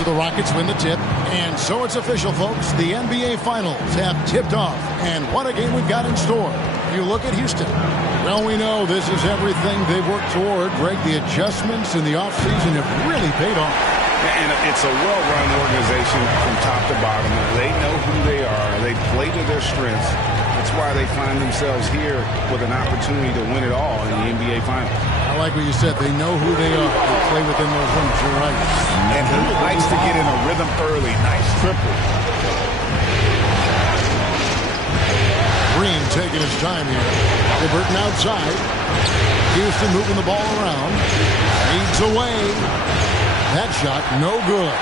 So the Rockets win the tip. And so it's official, folks. The NBA Finals have tipped off. And what a game we've got in store. You look at Houston. Well, we know this is everything they've worked toward. Greg, the adjustments in the offseason have really paid off. And it's a well-run organization from top to bottom. They know who they are. They play to their strengths. That's why they find themselves here with an opportunity to win it all in the NBA Finals. I like what you said. They know who they are. They play within those limits. You're right. And he likes to get in a rhythm early. Nice triple. Green taking his time here. Halliburton outside. Houston moving the ball around. Leads away. That shot, no good.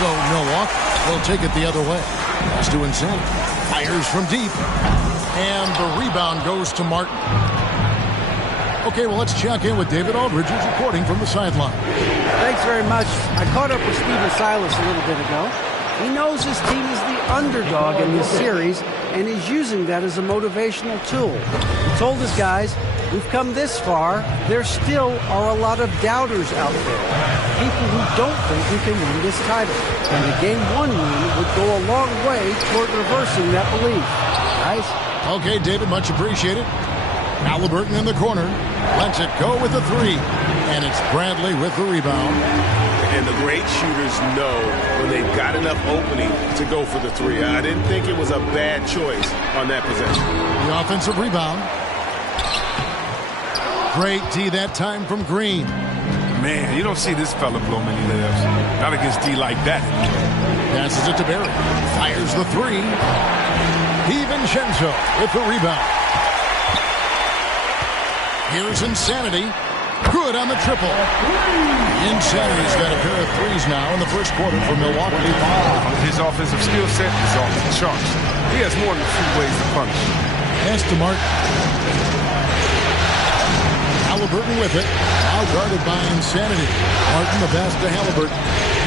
So Milwaukee will take it the other way. Pass to Insanity. Fires from deep. And the rebound goes to Martin. Okay, well, let's check in with David Aldridge, who's reporting from the sideline. Thanks very much. I caught up with Stephen Silas a little bit ago. He knows his team is the underdog in this series, and he's using that as a motivational tool. He told his guys, we've come this far. There still are a lot of doubters out there. People who don't think we can win this title. And a Game 1 win would go a long way toward reversing that belief. Guys? Okay, David, much appreciated. Halliburton in the corner. Lets it go with the three. And it's Bradley with the rebound. And the great shooters know when they've got enough opening to go for the three. I didn't think it was a bad choice on that possession. The offensive rebound. Great D that time from Green. Man, you don't see this fella blow many layups. Not against D like that. Passes it to Barry. Fires the three. DiVincenzo with the rebound. Here's Insanity. Good on the triple. Insanity's got a pair of threes now in the first quarter for Milwaukee. His offensive skill set is off the charts. He has more than a few ways to punish. Pass to Martin. Halliburton with it. Now guarded by Insanity. Martin the pass to Halliburton.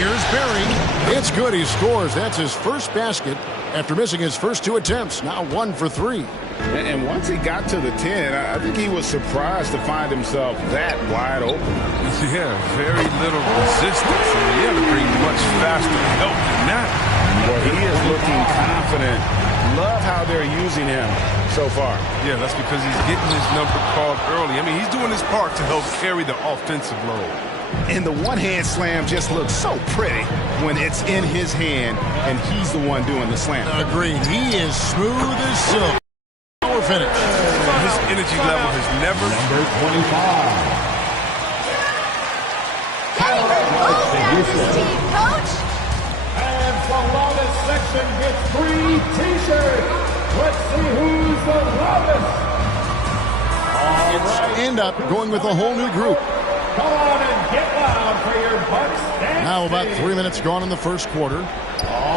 Here's Barry. It's good. He scores. That's his first basket after missing his first two attempts. Now 1 for 3. And once he got to the 10, I think he was surprised to find himself that wide open. Yeah, very little resistance. He had to bring much faster help than that. Well, he is looking confident. Love how they're using him so far. Yeah, that's because he's getting his number called early. I mean, he's doing his part to help carry the offensive load. And the one-hand slam just looks so pretty when it's in his hand and he's the one doing the slam. Agreed. He is smooth as silk. Power finish. His energy level has never... Number 25. Team coach. And the loudest section gets 3 T-shirts. Let's see who's the loudest. End up going with a whole new group. Come on and get loud for your Bucks. Now about 3 minutes gone in the first quarter.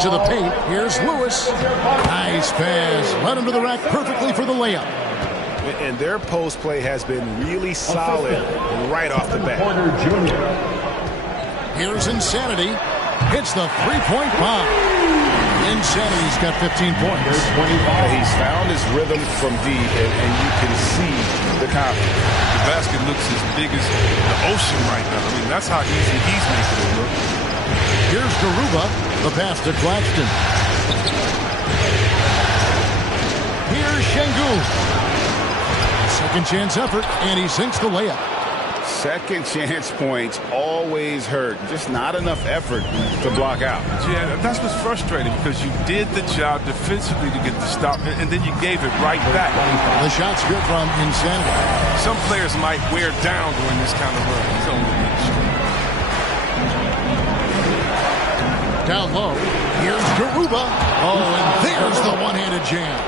To the paint. Here's Lewis. Nice pass. Led him to the rack perfectly for the layup. And their post play has been really solid right off the bat. Porter Jr. Here's Insanity. Hits the three-point bomb. Insanity's got 15 points. He's found his rhythm from deep, and you can see the confidence. The basket looks as big as the ocean right now. I mean, that's how easy he's making it look. Here's Garuba. The pass to Claxton. Here's Şengün. Second chance effort, and he sinks the layup. Second chance points always hurt. Just not enough effort to block out. Yeah, that's what's frustrating because you did the job defensively to get the stop, and then you gave it right back. The shot's good from Insanity. Some players might wear down during this kind of run. He's only getting straight. Down low. Here's Garuba. Oh, and there's the one-handed jam.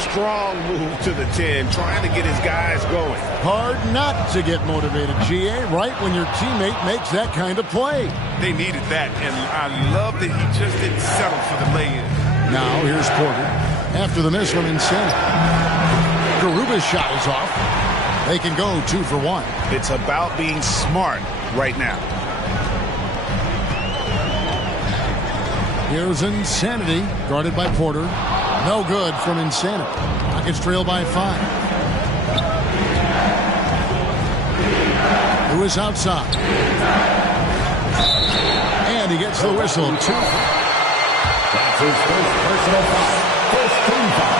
Strong move to the 10, trying to get his guys going. Hard not to get motivated, GA, right when your teammate makes that kind of play. They needed that, and I love that he just didn't settle for the lay-in. Now here's Porter. After the miss from Insanity. Garuba's shot is off. They can go 2 for 1. It's about being smart right now. Here's Insanity, guarded by Porter. No good from Insanity. Rockets trail by 5. Lewis outside. And And he gets the whistle. 2. That's his first personal foul. First team foul.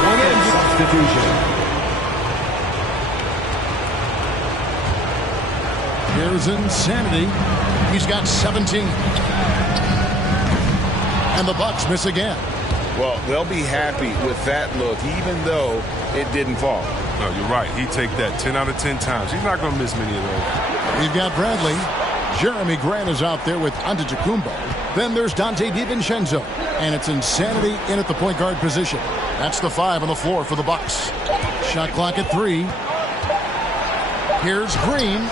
One substitution. Here's Insanity. He's got 17. And the Bucks miss again. Well, they'll be happy with that look, even though it didn't fall. No, you're right. He'd take that 10 out of 10 times. He's not going to miss many of those. We've got Bradley. Jeremy Grant is out there with Antetokounmpo. Then there's Dante DiVincenzo. And it's Insanity in at the point guard position. That's the 5 on the floor for the Bucks. Shot clock at 3. Here's Green.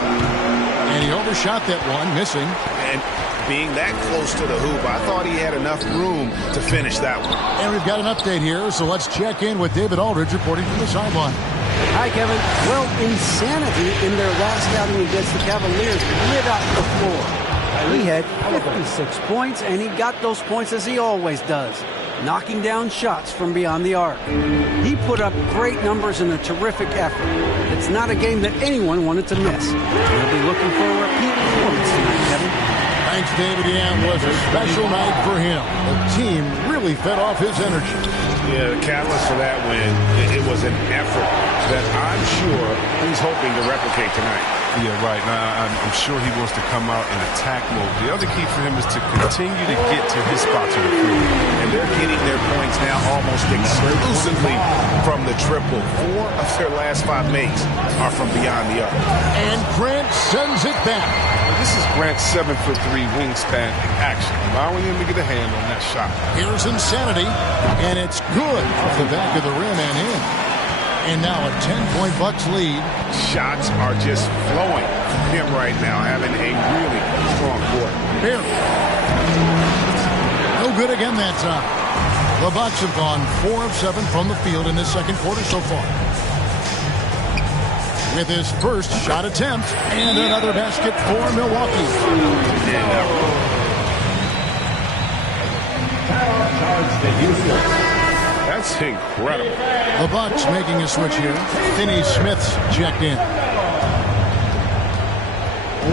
And he overshot that one, missing. And being that close to the hoop, I thought he had enough room to finish that one. And we've got an update here, so let's check in with David Aldridge reporting from the sideline. Hi, Kevin. Well, Insanity in their last outing against the Cavaliers lit up the floor. He had 56 points, and he got those points as he always does, knocking down shots from beyond the arc. He put up great numbers in a terrific effort. It's not a game that anyone wanted to miss. We'll be looking for a repeat performance tonight, Kevin. Thanks, David. Yeah, it was a special night for him. The team really fed off his energy. Yeah, the catalyst for that win, it was an effort that I'm sure he's hoping to replicate tonight. Yeah, right. Now, I'm sure he wants to come out in attack mode. The other key for him is to continue to get to his spot to the field. And they're getting their points now almost exclusively from the triple. 4 of their last 5 makes are from beyond the arc. And Grant sends it back. This is Grant's 7'3" wingspan in action, allowing him to get a hand on that shot. Here's Insanity, and it's good off the back of the rim and in. And now a 10-point Bucks lead. Shots are just flowing from him right now, having a really strong quarter. Here. No good again that time. The Bucks have gone 4 of 7 from the field in this second quarter so far. With his first shot attempt, and another basket for Milwaukee. That's incredible. The Bucks making a switch here. Finney Smith's checked in.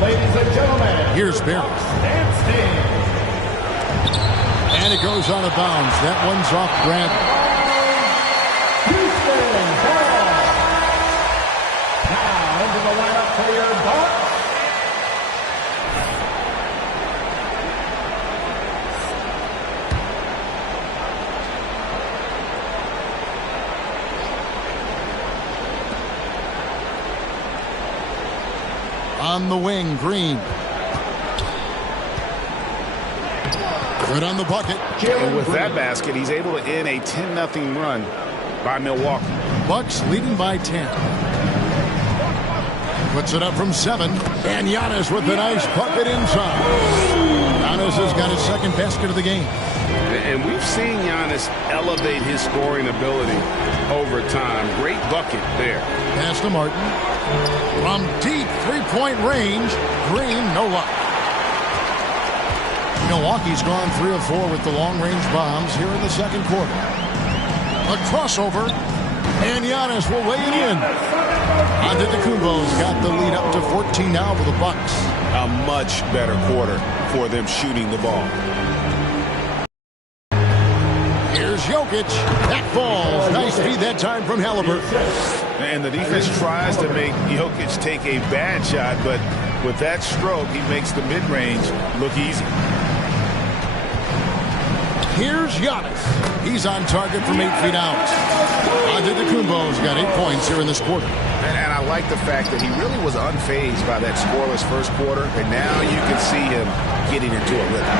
Ladies and gentlemen, Here's Barry. And it goes out of bounds. That one's off Bradley. Houston ball. Now into the lineup for your Bucks. On the wing, Green. Good on the bucket. And with that basket, he's able to end a 10-0 run by Milwaukee. Bucks leading by 10. Puts it up from 7. And Giannis with the nice bucket inside. Giannis has got his second basket of the game. And we've seen Giannis elevate his scoring ability over time. Great bucket there. Pass to Martin. From deep three-point range, Green, no luck. Milwaukee's gone 3 of 4 with the long-range bombs here in the second quarter. A crossover, and Giannis will weigh it in. Antetokounmpo's got the lead up to 14 now for the Bucks. A much better quarter for them shooting the ball. Here's Jokic. That falls. Nice feed that time from Halliburton. And the defense tries to make Jokic take a bad shot, but with that stroke, he makes the mid-range look easy. Here's Giannis. He's on target from 8 feet out. Antetokounmpo's got 8 points here in this quarter. And I like the fact that he really was unfazed by that scoreless first quarter, and now you can see him getting into a rhythm.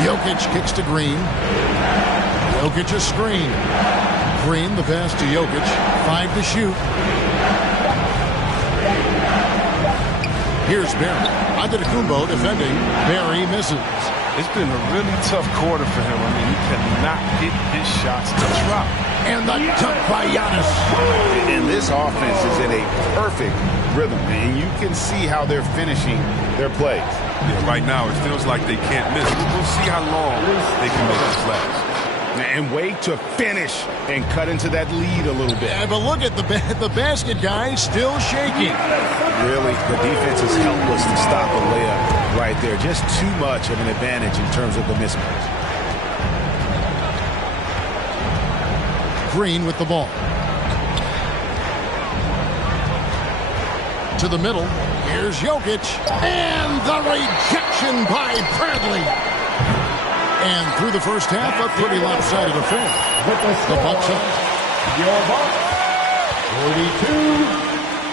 Jokic kicks to Green. Jokic a screen. Green, the pass to Jokic. 5 to shoot. Here's Barry. Antetokounmpo defending. Barry misses. It's been a really tough quarter for him. I mean, he cannot get his shots to drop. And the dunk by Giannis. And this offense is in a perfect rhythm, and you can see how they're finishing their plays. Yeah, right now it feels like they can't miss. We'll see how long they can make this last. and wait to finish and cut into that lead a little bit. Yeah, but look at the basket guy still shaking. Really, the defense is helpless to stop a layup right there. Just too much of an advantage in terms of the mismatch. Green with the ball. To the middle. Here's Jokic. And the rejection by Bradley. And through the first half, a pretty lopsided affair. The Bucks up. Your Bucks, 42.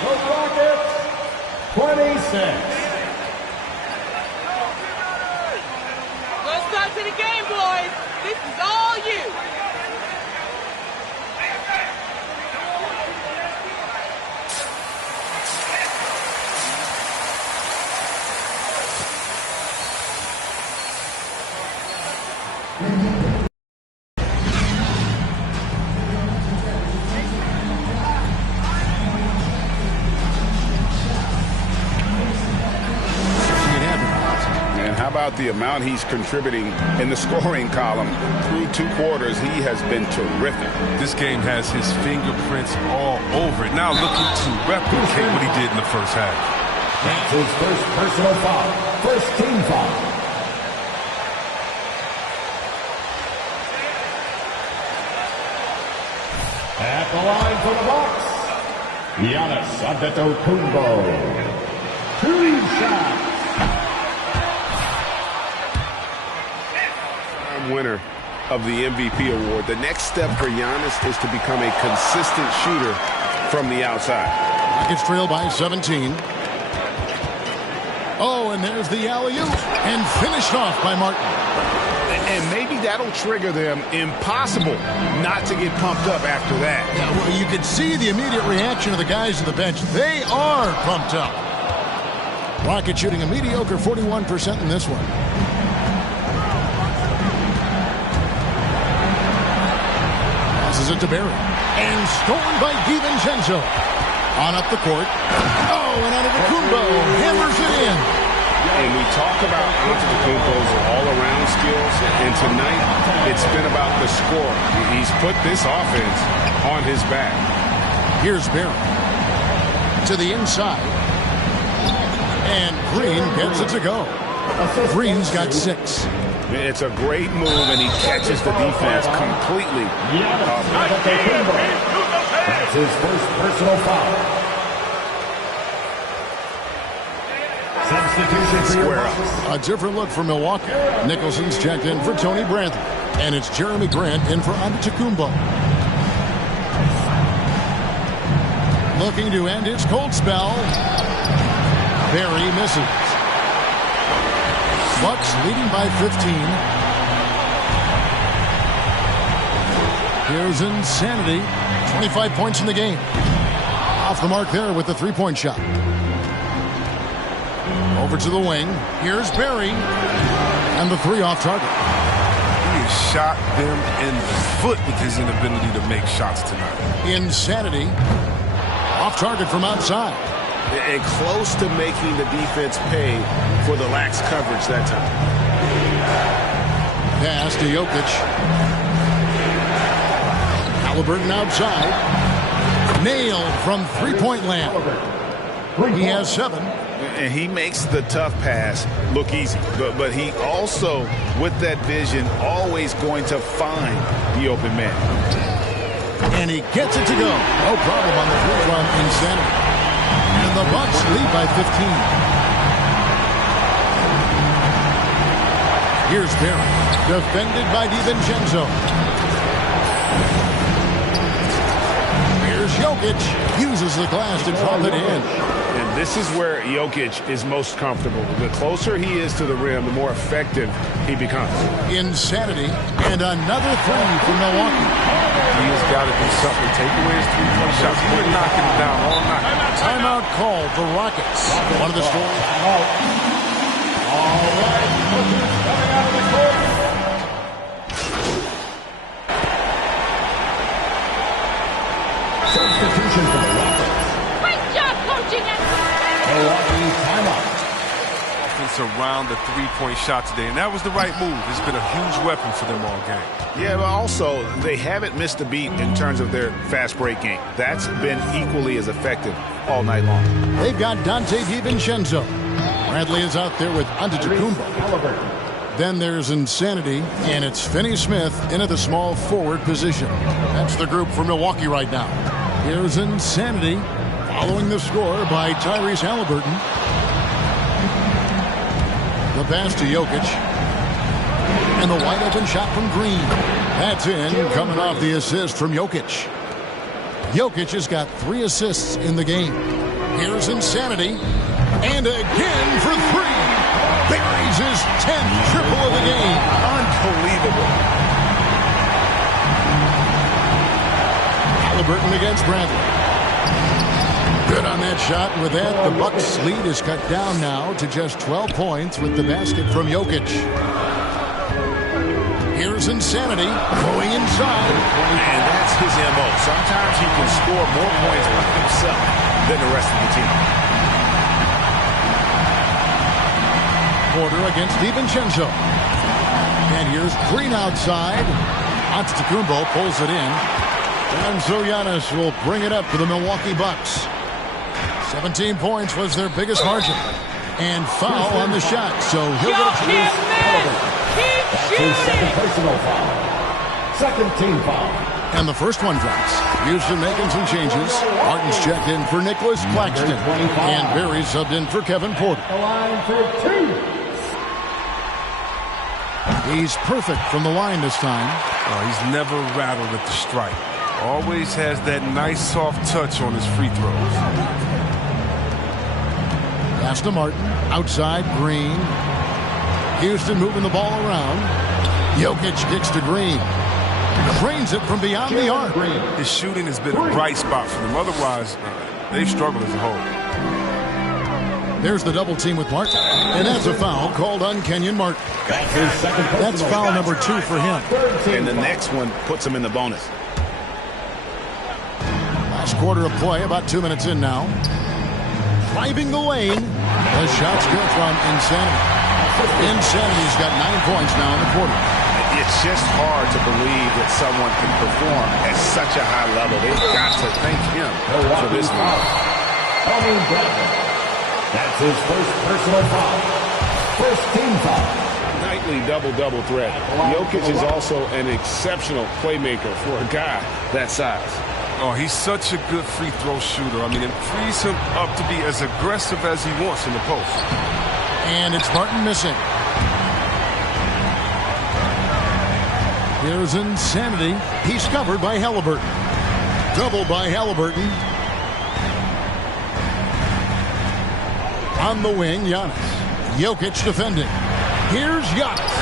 The Rockets, 26. Let's start to the game, boys. This is all you. About the amount he's contributing in the scoring column through 2 quarters, he has been terrific. This game has his fingerprints all over it. Now looking to replicate what he did in the first half. That's his first personal foul. First team foul. At the line for the Bucks, Giannis Antetokounmpo. 2 shots. Winner of the MVP award. The next step for Giannis is to become a consistent shooter from the outside. Rockets trail by 17. Oh, and there's the alley-oop. And finished off by Martin. And maybe that'll trigger them. Impossible not to get pumped up after that. Yeah, well, you can see the immediate reaction of the guys on the bench. They are pumped up. Rockets shooting a mediocre 41% in this one. Passes it to Barry. And stolen by DiVincenzo. On up the court. Oh, and Antetokounmpo hammers it in. And we talk about Antetokounmpo's all-around skills, and tonight it's been about the score. He's put this offense on his back. Here's Barry. To the inside. And Green gets it to go. Green's got 6. It's a great move, and he catches the defense completely. That's his first personal foul. Substitution for your Bucks. A different look for Milwaukee. Nicholson's checked in for Tony Bradley. And it's Jeremy Grant in for Antetokounmpo. Looking to end its cold spell. Barry misses. Bucks leading by 15. Here's Insanity. 25 points in the game. Off the mark there with the three-point shot. Over to the wing. Here's Barry. And the 3 off target. He has shot them in the foot with his inability to make shots tonight. Insanity. Off target from outside. And close to making the defense pay for the lax coverage that time. Pass to Jokic. Halliburton outside. Nailed from three-point land. He has 7. And he makes the tough pass look easy. But he also, with that vision, always going to find the open man. And he gets it to go. No problem on the three from Insanity. And the Bucks lead by 15. Here's Barry. Defended by DiVincenzo. Here's Jokic. Uses the glass to drop it in. And this is where Jokic is most comfortable. The closer he is to the rim, the more effective he becomes. Insanity. And another 3 from Milwaukee. He has got to do something to take away his three-point shots. He's been knocking him down all night. Timeout called the Rockets. One of the stories. All right, coaches coming out of the court. Substitution for the Rockets. Great job coaching us. Milwaukee timeout. Offense offense around the three-point shot today, and that was the right move. It's been a huge weapon for them all game. Yeah, but also they haven't missed a beat in terms of their fast break game. That's been equally as effective all night long. They've got Dante DiVincenzo. Bradley is out there with Antetokounmpo. Then there's Insanity, and it's Finney Smith into the small forward position. That's the group for Milwaukee right now. Here's Insanity, following the score by Tyrese Halliburton. The pass to Jokic. And the wide open shot from Green. That's in, coming off the assist from Jokic. Jokic has got 3 assists in the game. Here's Insanity. And again for 3. Buries his 10th triple of the game. Unbelievable. Halliburton against Bradley. Good on that shot. And with that, the Bucks' lead is cut down now to just 12 points with the basket from Jokic. Here's Insanity going inside. And that's his MO. Sometimes he can score more points by himself than the rest of the team. Porter against DiVincenzo. And here's Green outside. Antetokounmpo pulls it in. And so Giannis will bring it up for the Milwaukee Bucks. 17 points was their biggest margin. And foul on the shot. So he'll get a chance. That's his second personal foul. Second team foul. And the first one drops. Houston making some changes. Martin's checked in for Nicholas Claxton. And Barry subbed in for Kevin Porter. The line for 2. He's perfect from the line this time. Oh, he's never rattled at the strike. Always has that nice soft touch on his free throws. Pass to Martin. Outside Green. Houston moving the ball around. Jokic kicks to Green. Drains it from beyond the arc. His shooting has been a bright spot for them. Otherwise, they've struggled as a whole. There's the double team with Martin. And that's a foul called on Kenyon Martin. That's his second personal. That's foul number 2 for him. And the next one puts him in the bonus. Last quarter of play, about 2 minutes in now. Driving the lane. The shot's good from Insanity. Insanity's got 9 points now in the quarter. It's just hard to believe that someone can perform at such a high level. They've got to thank him for this one. That's his first personal foul. First team foul. Nightly double-double threat. Jokic is also an exceptional playmaker for a guy that size. Oh, he's such a good free throw shooter. I mean, it frees him up to be as aggressive as he wants in the post. And it's Martin missing. Here's Insanity. He's covered by Halliburton. Double by Halliburton. On the wing, Giannis. Jokic defending. Here's Giannis.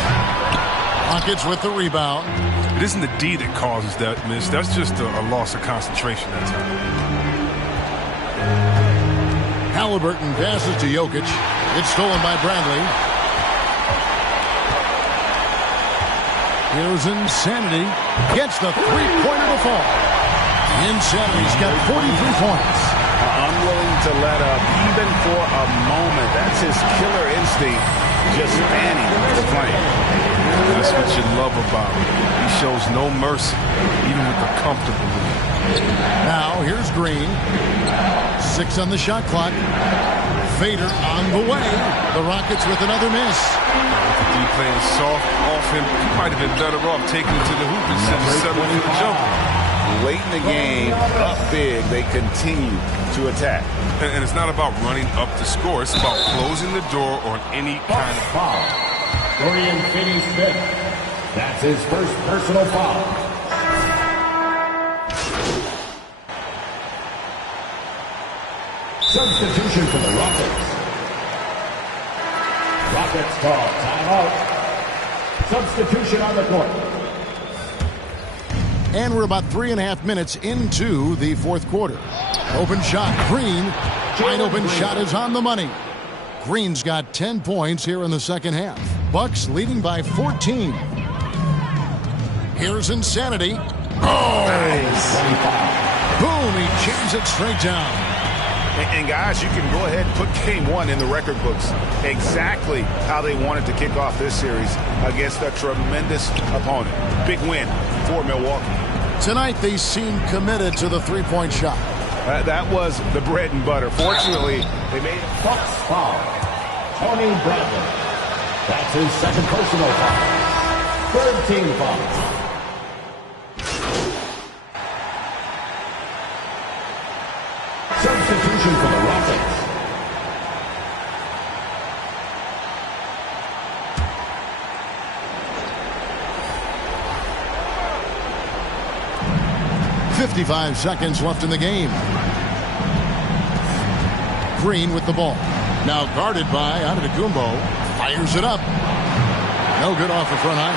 Rockets with the rebound. It isn't the D that causes that miss. That's just a loss of concentration that time. Halliburton passes to Jokic. It's stolen by Bradley. Here's Insanity. Gets the three-pointer to fall. Insanity's got 43 points. Unwilling to let up even for a moment. That's his killer instinct, just fanning his flame. That's what you love about him. He shows no mercy, even with the comfortable lead. Now here's Green. 6 on the shot clock. Fader on the way. The Rockets with another miss. With the D playing soft off him, he might have been better off taking it to the hoop instead of settling for the jumper. Late in the game, up big, they continue to attack. And it's not about running up to score. It's about closing the door on any kind of foul. Dorian Finney-Smith. That's his first personal foul. Substitution for the Rockets. Rockets call timeout. Substitution on the court. And we're about 3.5 minutes into the fourth quarter. Open shot, Green. Wide open shot is on the money. Green's got 10 points here in the second half. Bucks leading by 14. Here's Insanity. Oh! Nice. Boom, he jams it straight down. And guys, you can go ahead and put game one in the record books. Exactly how they wanted to kick off this series against a tremendous opponent. Big win for Milwaukee. Tonight, they seem committed to the three-point shot. That was the bread and butter. Fortunately, they made it. Bucks foul. Tony Bradley. That's his second personal foul. Third team foul. Substitution for the Rockets. .55 seconds left in the game. Green with the ball. Now guarded by Antetokounmpo. Fires it up. No good off the front iron.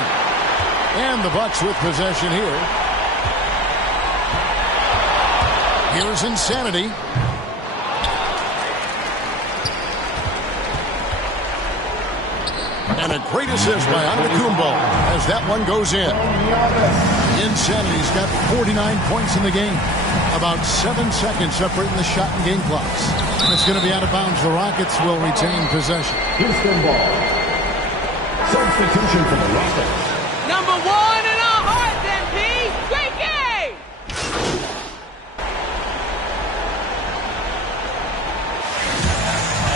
And the Bucks with possession here. Here's Insanity. And a great assist by Antetokounmpo as that one goes in. Insanity's got 49 points in the game. About 7 seconds separating the shot and game clocks. It's going to be out of bounds. The Rockets will retain possession. Houston ball. Substitution for the Rockets. Number one in our hearts, MP. Great game.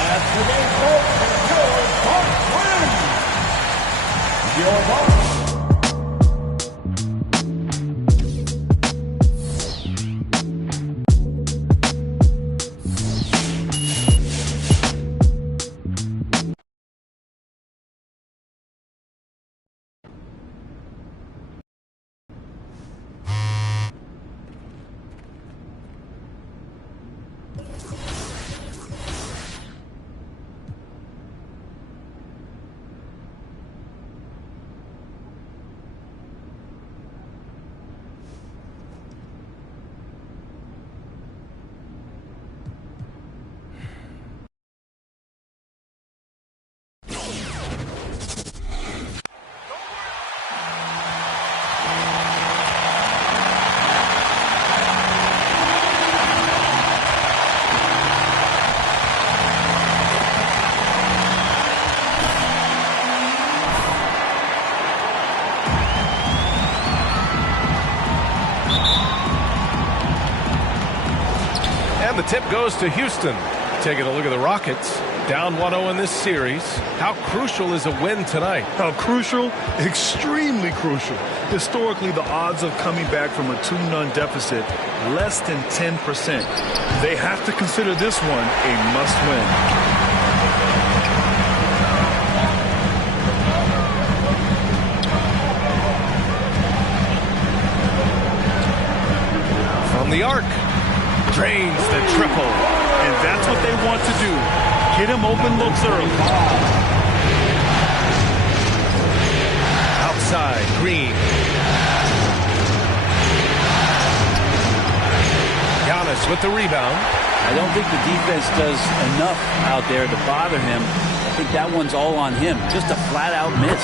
That's the game, folks. And your Bucks win. Your Bucks. And the tip goes to Houston. Taking a look at the Rockets. Down 1-0 in this series. How crucial is a win tonight? How crucial? Extremely crucial. Historically, the odds of coming back from a 2-0 deficit, less than 10%. They have to consider this one a must-win. From the arc. Drains the triple. And that's what they want to do. Get him open looks early. Outside, Green. Giannis with the rebound. I don't think the defense does enough out there to bother him. I think that one's all on him. Just a flat-out miss.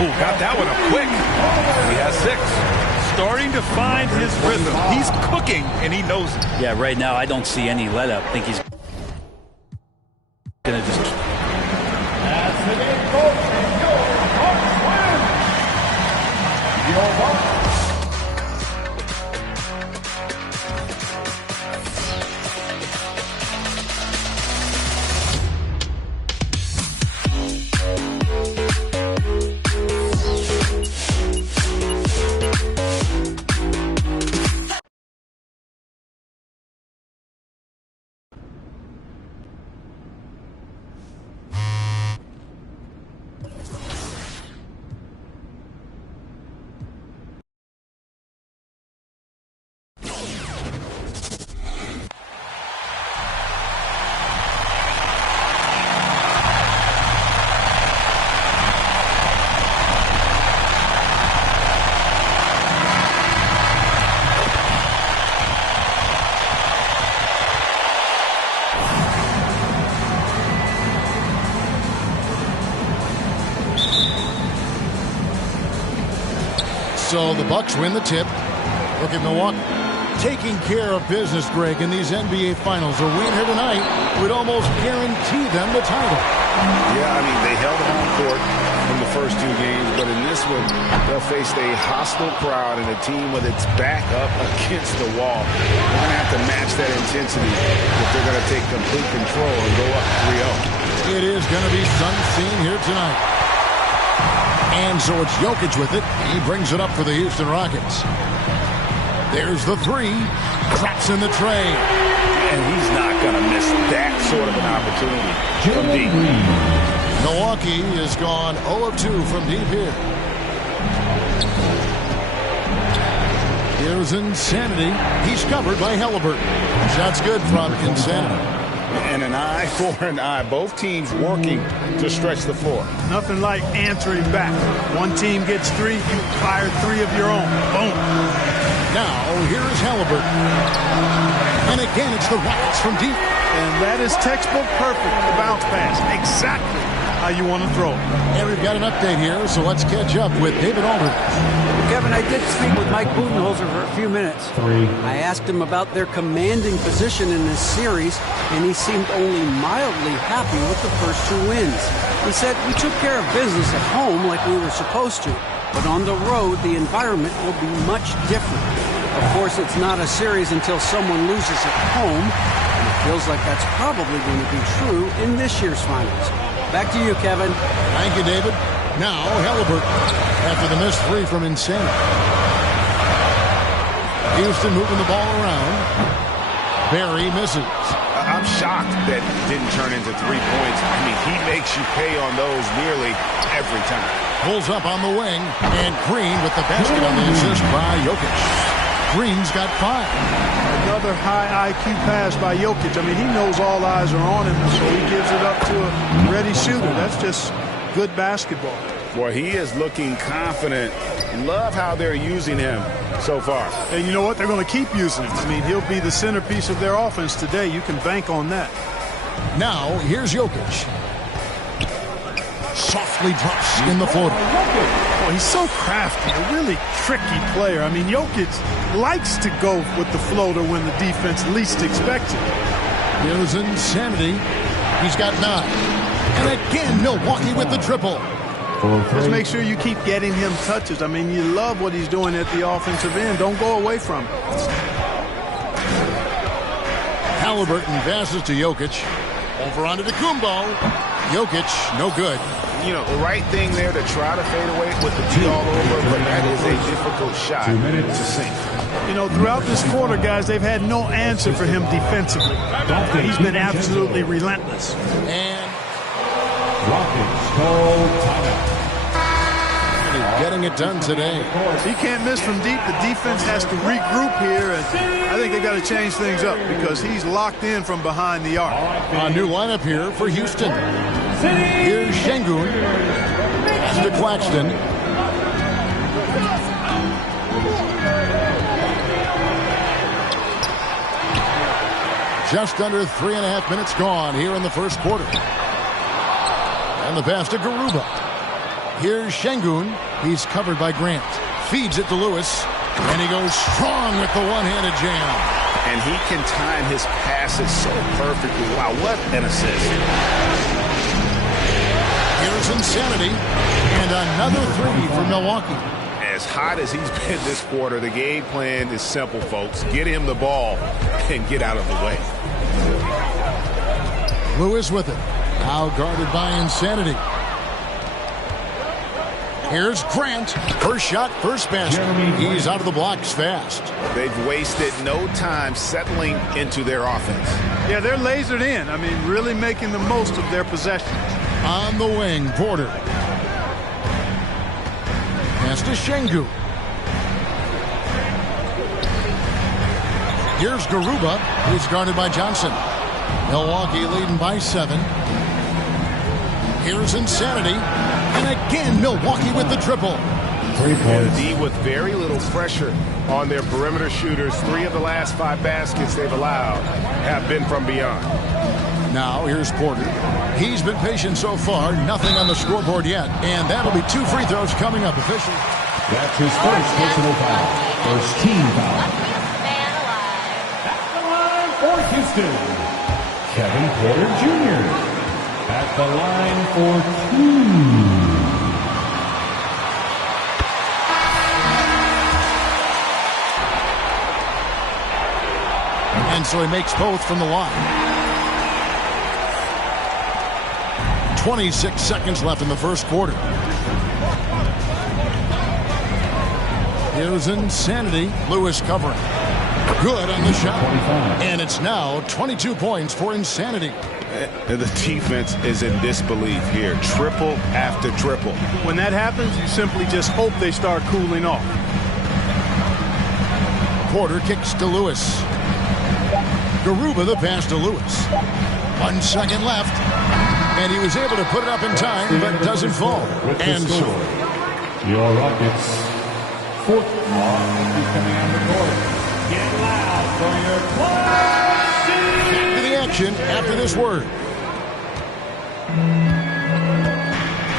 Oh, got that one up quick. He has 6. Starting to find his rhythm. He's cooking, and he knows it. Yeah, right now I don't see any let-up. I think he's going to just... That's the game, folks. And your Bucks win. Your Bucks. So the Bucks win the tip. Look at Milwaukee. taking care of business, Greg, in these NBA Finals. A win here tonight would almost guarantee them the title. Yeah, I mean, they held home court in the first 2 games, but in this one, they'll face a hostile crowd and a team with its back up against the wall. They're going to have to match that intensity if they're going to take complete control and go up 3-0. It is going to be sun seen here tonight. And so it's Jokic with it. He brings it up for the Houston Rockets. There's the 3. Drops in the tray. And he's not going to miss that sort of an opportunity from deep. Milwaukee has gone 0 of 2 from deep here. Here's Insanity. He's covered by Halliburton. Shot's good from Insanity. And an eye for an eye. Both teams working to stretch the floor. Nothing like answering back. One team gets 3, you fire 3 of your own. Boom. Now, here's Halliburton. And again, it's the Rockets from deep. And that is textbook perfect, the bounce pass. Exactly how you want to throw it. And we've got an update here, so let's catch up with David Aldridge. Kevin, I did speak with Mike Budenholzer for a few minutes. I asked him about their commanding position in this series, and he seemed only mildly happy with the first 2 wins. He said, we took care of business at home like we were supposed to, but on the road, the environment will be much different. Of course, it's not a series until someone loses at home, and it feels like that's probably going to be true in this year's finals. Back to you, Kevin. Thank you, David. Now, Halliburton, after the missed 3 from Insanity. Houston moving the ball around. Barry misses. I'm shocked that didn't turn into 3 points. I mean, he makes you pay on those nearly every time. Pulls up on the wing, and Green with the basket on the assist by Jokic. Green's got 5. Another high IQ pass by Jokic. I mean, he knows all eyes are on him, so he gives it up to a ready shooter. That's just good basketball. Boy, he is looking confident. Love how they're using him so far. And you know what? They're going to keep using him. I mean, he'll be the centerpiece of their offense today. You can bank on that. Now, here's Jokic. Softly drops in the floater. Boy, he's so crafty, a really tricky player. I mean, Jokic likes to go with the floater when the defense least expects it. Here's Insanity. He's got 9. And again, Milwaukee with the triple. Just make sure you keep getting him touches. I mean, you love what he's doing at the offensive end. Don't go away from it. Halliburton passes to Jokic. Over onto Kumbo. Jokic, no good. You know, the right thing there to try to fade away with the tee all over, but that is a difficult shot to sink. You know, throughout this quarter, guys, they've had no answer for him defensively. He's been absolutely relentless. And Rockets call timeout. getting it done today. He can't miss from deep. The defense has to regroup here, and I think they got to change things up because he's locked in from behind the arc. A new lineup here for Houston. Here's Şengün. To Claxton. Just under 3.5 minutes gone here in the first quarter. And the pass to Garuba. Here's Şengün. He's covered by Grant. Feeds it to Lewis. And he goes strong with the one-handed jam. And he can time his passes so perfectly. Wow, what an assist. Here's Insanity. And another three for Milwaukee. As hot as he's been this quarter, the game plan is simple, folks. Get him the ball and get out of the way. Lewis with it. Now guarded by Insanity. Here's Grant. First shot, first basket. He's out of the blocks fast. They've wasted no time settling into their offense. Yeah, they're lasered in. I mean, really making the most of their possession. On the wing, Porter. Pass to Şengün. Here's Garuba. He's guarded by Johnson. Milwaukee leading by 7. Here's Insanity. And again, Milwaukee with the triple. 3 points. D with very little pressure on their perimeter shooters. 3 of the last 5 baskets they've allowed have been from beyond. Now, here's Porter. He's been patient so far. Nothing on the scoreboard yet. And that'll be 2 free throws coming up officially. That's his first personal foul. First team foul. Houston, Kevin Porter Jr. at the line for 2. And so he makes both from the line. 26 seconds left in the first quarter. Here's Insanity. Lewis covering. Good on the shot. And it's now 22 points for Insanity. The defense is in disbelief here. Triple after triple. When that happens, you simply just hope they start cooling off. Porter kicks to Lewis. Garuba the pass to Lewis. 1 second left. And he was able to put it up in time, but doesn't fall. And so your Rockets' fourth is coming on the court. Get loud for your Class C. Back to the action after this word.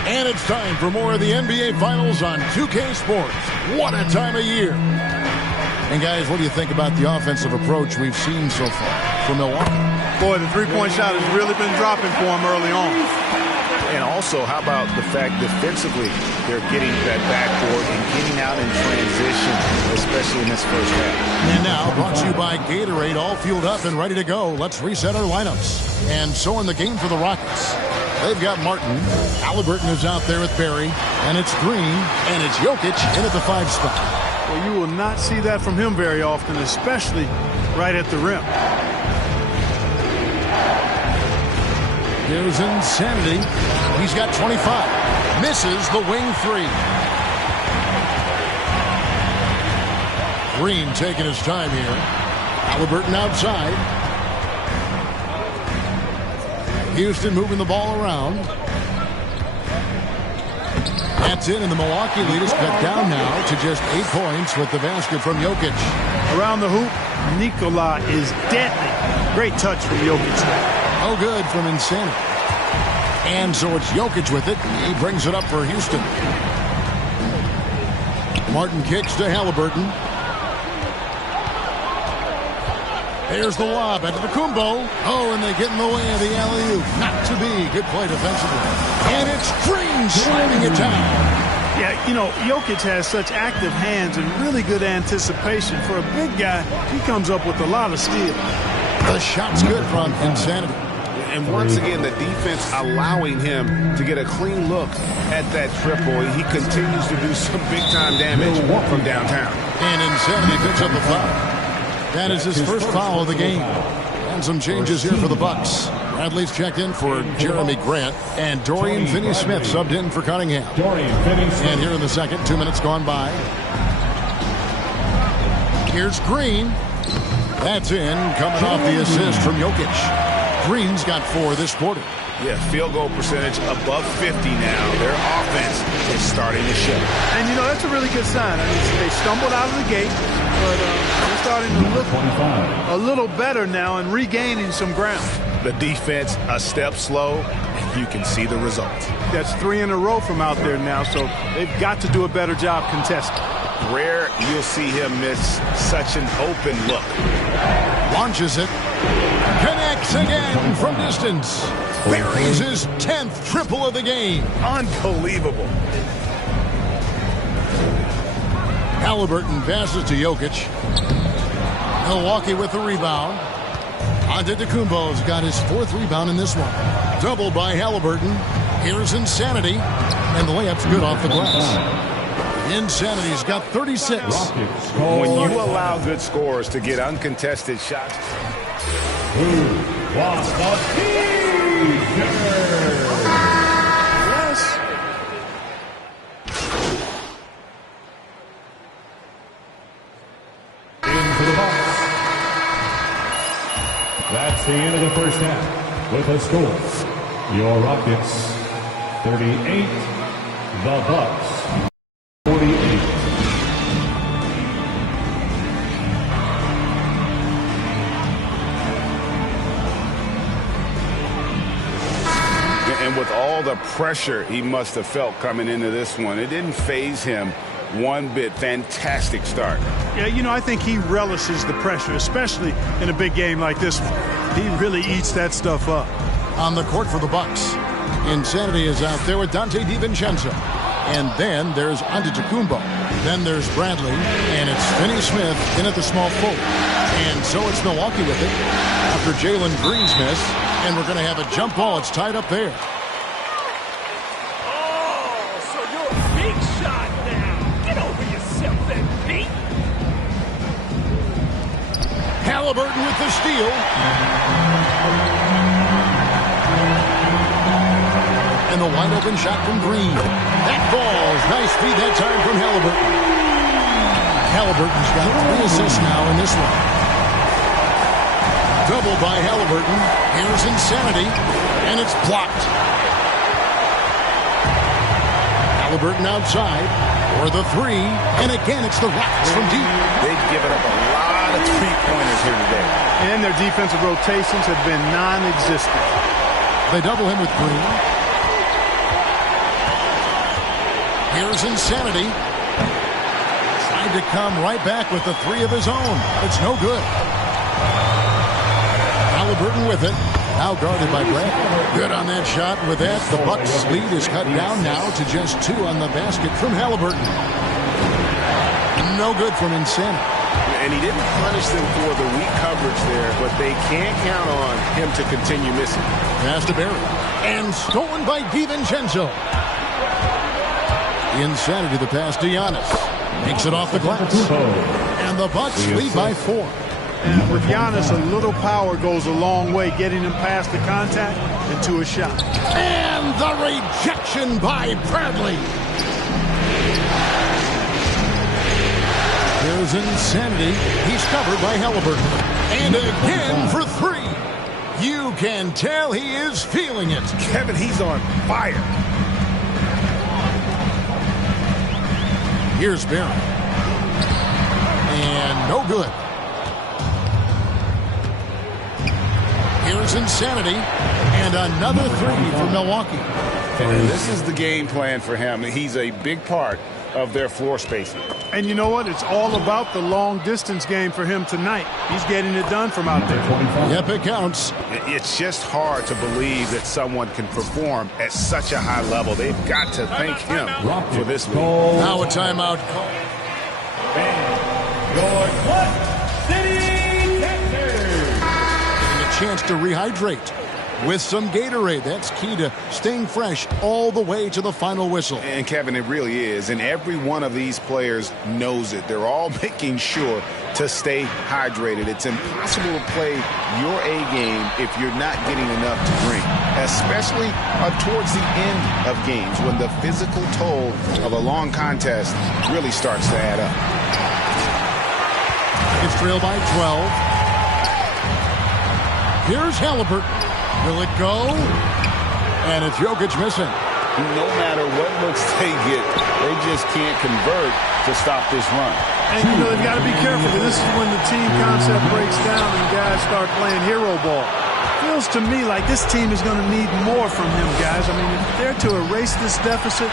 And it's time for more of the NBA Finals on 2K Sports. What a time of year. And guys, what do you think about the offensive approach we've seen so far from Milwaukee? Boy, the three-point shot has really been dropping for him early on. And also, how about the fact defensively they're getting that backboard and getting out in transition, especially in this first half. And now, brought to you by Gatorade, all fueled up and ready to go. Let's reset our lineups. And so in the game for the Rockets, they've got Martin. Halliburton is out there with Barry. And it's Green. And it's Jokic in at the 5 spot. Well, you will not see that from him very often, especially right at the rim. Here's Insanity. He's got 25. Misses the wing 3. Green taking his time here. Halliburton outside. Houston moving the ball around. That's in, and the Milwaukee lead is cut down now to just 8 points with the basket from Jokic. Around the hoop, Nikola is deadly. Great touch from Jokic. Oh, good from Insanity. And so it's Jokic with it. He brings it up for Houston. Martin kicks to Halliburton. There's the lob into the Kumbo. Oh, and they get in the way of the alley-oop. Not to be. Good play defensively. And it's Green slamming it down. Yeah, you know, Jokic has such active hands and really good anticipation. For a big guy, he comes up with a lot of steel. The shot's good from Insanity. And once again, the defense allowing him to get a clean look at that triple. He continues to do some big-time damage from downtown. And Insanity picks up the foul. That is his first foul of the game. And some changes here for the Bucks. Bradley's checked in for Jeremy Grant. And Dorian Finney-Smith subbed in for Cunningham. And here in the second, 2 minutes gone by. Here's Green. That's in, coming off the assist from Jokic. Green's got 4 this quarter. Yeah, field goal percentage above 50 now. Their offense is starting to show. And, you know, that's a really good sign. I mean, they stumbled out of the gate, but they're starting to look a little better now and regaining some ground. The defense a step slow, and you can see the results. That's 3 in a row from out there now, so they've got to do a better job contesting. Rare you'll see him miss such an open look. Launches it. Connects again from distance. Buries his 10th triple of the game. Unbelievable. Halliburton passes to Jokic. Milwaukee with the rebound. Antetokounmpo's got his 4th rebound in this one. Doubled by Halliburton. Here's Insanity. And the layup's good off the glass. Insanity's got 36. When you allow good scorers to get uncontested shots. Who wants the teaser? Yes. In for the Bucks. That's the end of the first half. With a score, your Rockets 38, the Bucks 48. And with all the pressure he must have felt coming into this one, it didn't faze him one bit. Fantastic start. Yeah, you know, I think he relishes the pressure, especially in a big game like this one. He really eats that stuff up. On the court for the Bucks, Insanity is out there with Dante DiVincenzo. And then there's Antetokounmpo. Then there's Bradley. And it's Finney Smith in at the small forward. And so it's Milwaukee with it after Jalen Green's miss. And we're going to have a jump ball. It's tied up there. Oh, so you're a big shot now. Get over yourself, MP. Halliburton with the steal. And the wide open shot from Green. That falls. Nice feed that time from Halliburton. Halliburton's got 3 assists now in this one. Double by Halliburton. Here's Insanity. And it's blocked. Halliburton outside for the 3. And again, it's the Rockets from deep. They've given up a lot of three-pointers here today. And their defensive rotations have been non-existent. They double him with Green. Here's Insanity. Tried to come right back with the 3 of his own. It's no good. Halliburton with it. Now guarded by Brad. Good on that shot. With that, the Bucks' lead is cut down now to just 2 on the basket from Halliburton. No good from Insanity. And he didn't punish them for the weak coverage there, but they can't count on him to continue missing. Pass to Barry. And stolen by DiVincenzo. Insanity the pass to Giannis. Makes it off the glass. And the Bucks lead by 4. And with Giannis, a little power goes a long way, getting him past the contact and to a shot. And the rejection by Bradley. Here's Insanity. He's covered by Halliburton. And again for 3. You can tell he is feeling it. Kevin, he's on fire. Here's Barry. And no good. Here's Insanity. And another 3 for Milwaukee. And this is the game plan for him. He's a big part of their floor spacing. And you know what? It's all about the long-distance game for him tonight. He's getting it done from out there. Yep, it counts. It's just hard to believe that someone can perform at such a high level. They've got to thank him for this lead. Now a timeout. And a chance to rehydrate with some Gatorade. That's key to staying fresh all the way to the final whistle. And Kevin, it really is. And every one of these players knows it. They're all making sure to stay hydrated. It's impossible to play your A game if you're not getting enough to drink, especially towards the end of games when the physical toll of a long contest really starts to add up. It's trailed by 12. Here's Halliburton. Will it go? And it's Jokic missing. No matter what looks they get, they just can't convert to stop this run. And, you know, they've got to be careful. This is when the team concept breaks down and guys start playing hero ball. Feels to me like this team is going to need more from him, guys. I mean, if they're to erase this deficit,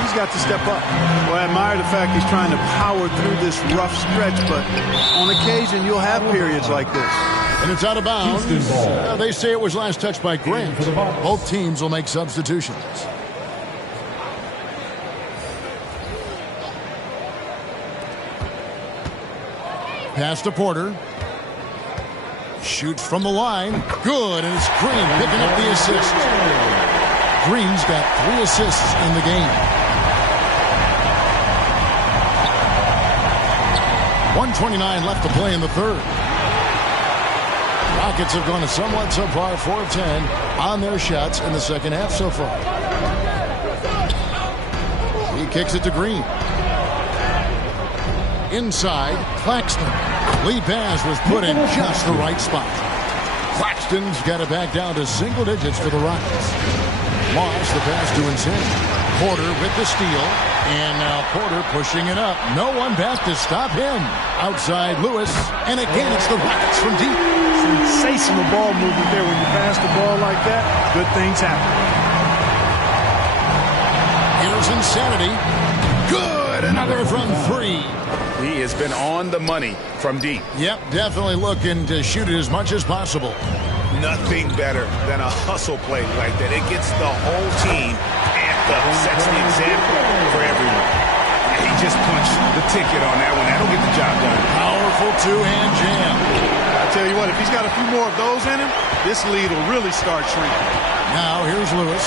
he's got to step up. Well, I admire the fact he's trying to power through this rough stretch, but on occasion you'll have periods like this. And it's out of bounds. They say it was last touched by Grant. Both teams will make substitutions. Pass to Porter. Shoots from the line. Good, and it's Green picking up the assist. Green's got 3 assists in the game. 1:29 left to play in the third. Rockets have gone a somewhat subpar 4 of 10 on their shots in the second half so far. He kicks it to Green. Inside, Claxton. Lead pass was put in just the right spot. Claxton's got it back down to single digits for the Rockets. Lost the pass to Insanity. Porter with the steal. And now Porter pushing it up. No one back to stop him. Outside Lewis. And again, it's the Rockets from deep. Sensational ball movement there. When you pass the ball like that, good things happen. Here's Insanity. Good. good. Another from 3. He has been on the money from deep. Yep, definitely looking to shoot it as much as possible. Nothing better than a hustle play like that. It gets the whole team amped up, sets the example for everyone. And he just punched the ticket on that one. That'll get the job done. Powerful two-hand jam. I tell you what, if he's got a few more of those in him, this lead will really start shrinking. Now here's Lewis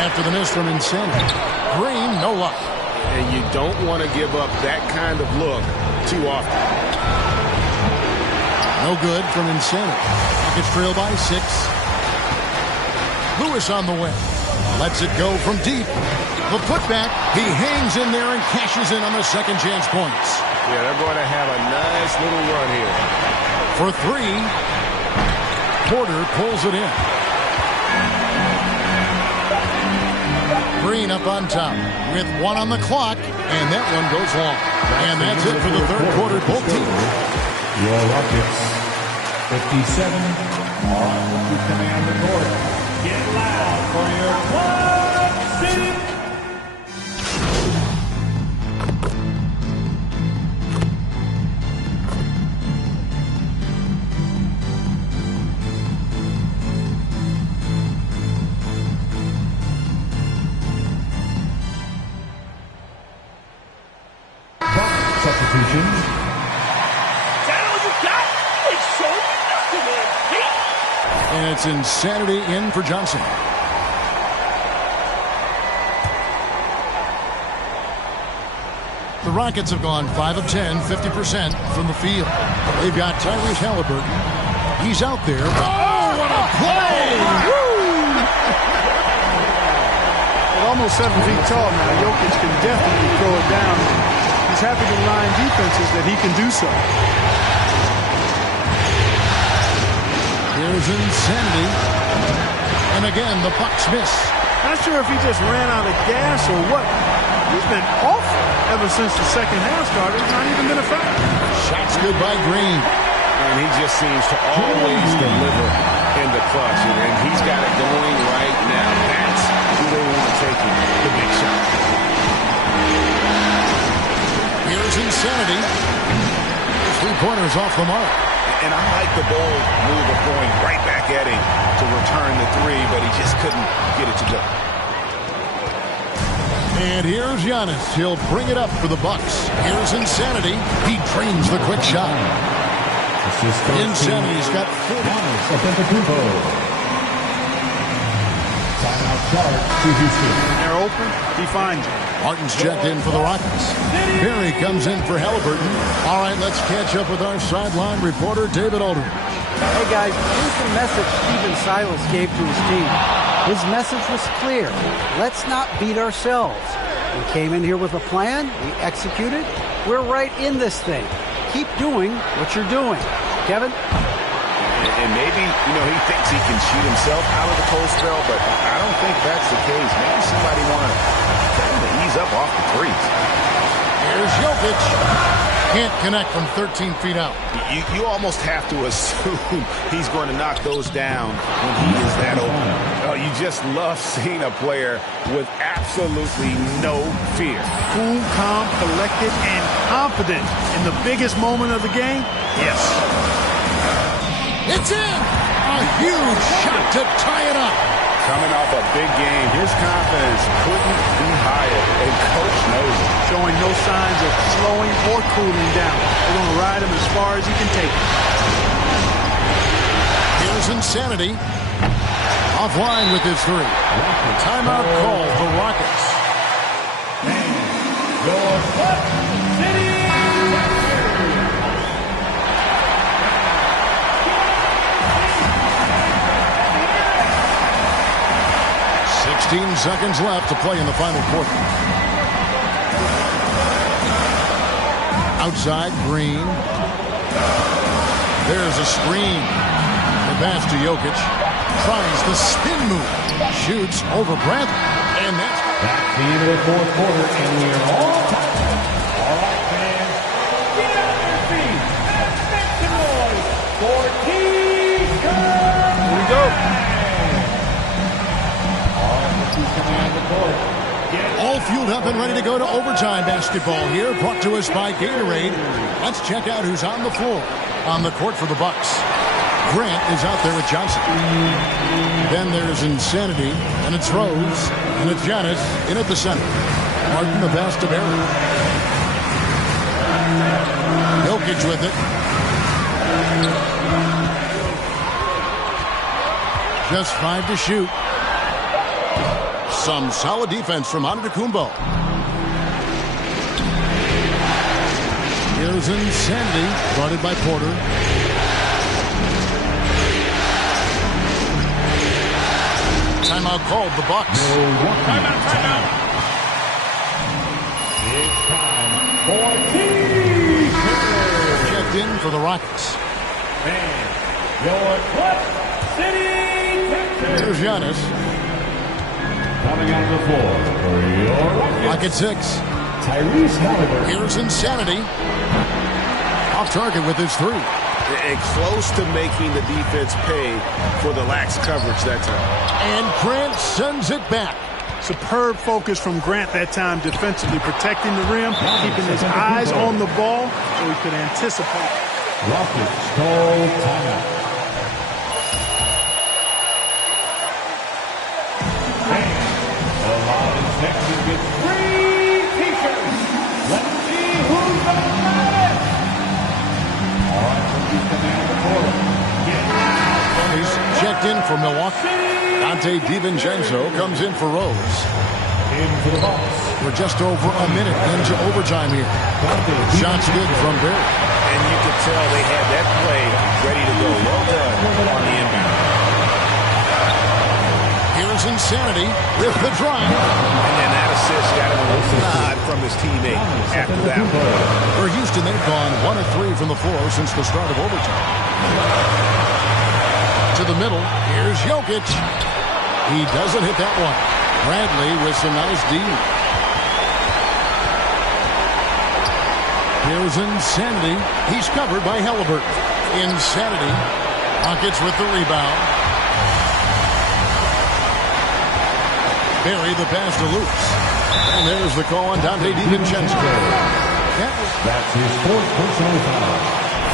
after the miss from Insanity. Green, no luck. And you don't want to give up that kind of look too often. No good from Insanity. Rockets trail by 6. Lewis on the way. Lets it go from deep. The putback. He hangs in there and cashes in on the second chance points. Yeah, they're going to have a nice little run here. For 3. Porter pulls it in. Green up on top with 1 on the clock, and that one goes long. And that's it for the third quarter. Both teams. Your Rockets, 57 are to command the court. Get loud for your Quad City. Substitutions. And it's Insanity in for Johnson. The Rockets have gone 5 of 10, 50% from the field. They've got Tyrese Halliburton. He's out there. Oh, what a play! At almost 7 feet tall now, Jokic can definitely throw it down. He's happy to line defenses that he can do so. Here's Insanity. And again, the Bucks miss. Not sure if he just ran out of gas or what. He's been awful ever since the second half started. He's not even been effective. Shots good by Green. And he just seems to always deliver in the clutch. And he's got it going right now. That's who they want to take him, the big shot. Here's Insanity. 3-pointers off the mark. And I like the bold move of going right back at him to return the 3, but he just couldn't get it to go. And here's Giannis. He'll bring it up for the Bucks. Here's Insanity. He drains the quick shot. Insanity's got 4. Timeout charge to Houston. When they're open, he finds it. Martin's checked in for the Rockets. Barry comes in for Halliburton. All right, let's catch up with our sideline reporter, David Aldridge. Hey, guys, here's the message Stephen Silas gave to his team. His message was clear. Let's not beat ourselves. We came in here with a plan. We executed. We're right in this thing. Keep doing what you're doing. Kevin? And maybe, he thinks he can shoot himself out of the cold spell, but I don't think that's the case. Maybe somebody want to ease up off the threes. Here's Jokic. Can't connect from 13 feet out. You almost have to assume he's going to knock those down when he is that open. Oh, you just love seeing a player with absolutely no fear. Cool, calm, collected, and confident in the biggest moment of the game. Yes. It's in! A huge shot to tie it up. Coming off a big game, his confidence couldn't be higher, and Coach knows it. Showing no signs of slowing or cooling down. They're going to ride him as far as he can take him. Here's Insanity. Offline with his 3. Timeout call for Rockets. Your Quad City. 16 seconds left to play in the final quarter. Outside, Green. There's a screen. The pass to Jokic. Tries the spin move. Shoots over Bradley. And that's Back into the fourth quarter, and we are all tied. All right, fans. Get out your feet. Let's make some noise for Here we go. All command the court. all fueled up and ready to go to overtime basketball here, brought to us by Gatorade. Let's check out who's on the floor. On the court for the Bucks, Grant is out there with Johnson. Then there's Insanity, and it's Rose, and it's Giannis in at the center. Martin the pass to Barry. Jokic with it. Just 5 to shoot. Some solid defense from Antetokounmpo. Here's Insanity, guarded by Porter. Timeout called, the Bucks. Timeout. It's time for T. Checked in for the Rockets. And your Clutch City Texans. Here's Giannis. Coming out of the floor for your Rocket 6. Tyrese Halliburton. Here's Insanity. Off target with his 3. And close to making the defense pay for the lax coverage that time. And Grant sends it back. Superb focus from Grant that time defensively, protecting the rim, keeping his eyes on the ball so he could anticipate. Rockets call timeout. And the Lions Texans get 3 T-shirts. Let's see who's the baddest. All right, rookies coming out of the quarter. He's checked in for Milwaukee. Dante DiVincenzo comes in for Rose. In for the Bucks. We're just over a minute into overtime here. Shots good from Barry. And you could tell they had that play ready to go. Well done on the inbound. Here's Insanity with the drive. And then that assist got him a little nod from his teammate after that. For Houston, they've gone 1 of 3 from the floor since the start of overtime. To the middle, here's Jokic. He doesn't hit that one. Bradley with some nice D. Here's Insanity. He's covered by Halliburton. Insanity. Rockets with the rebound. Barry the pass to Luke. And there's the call on Dante DiVincenzo. That's his 4th personal foul.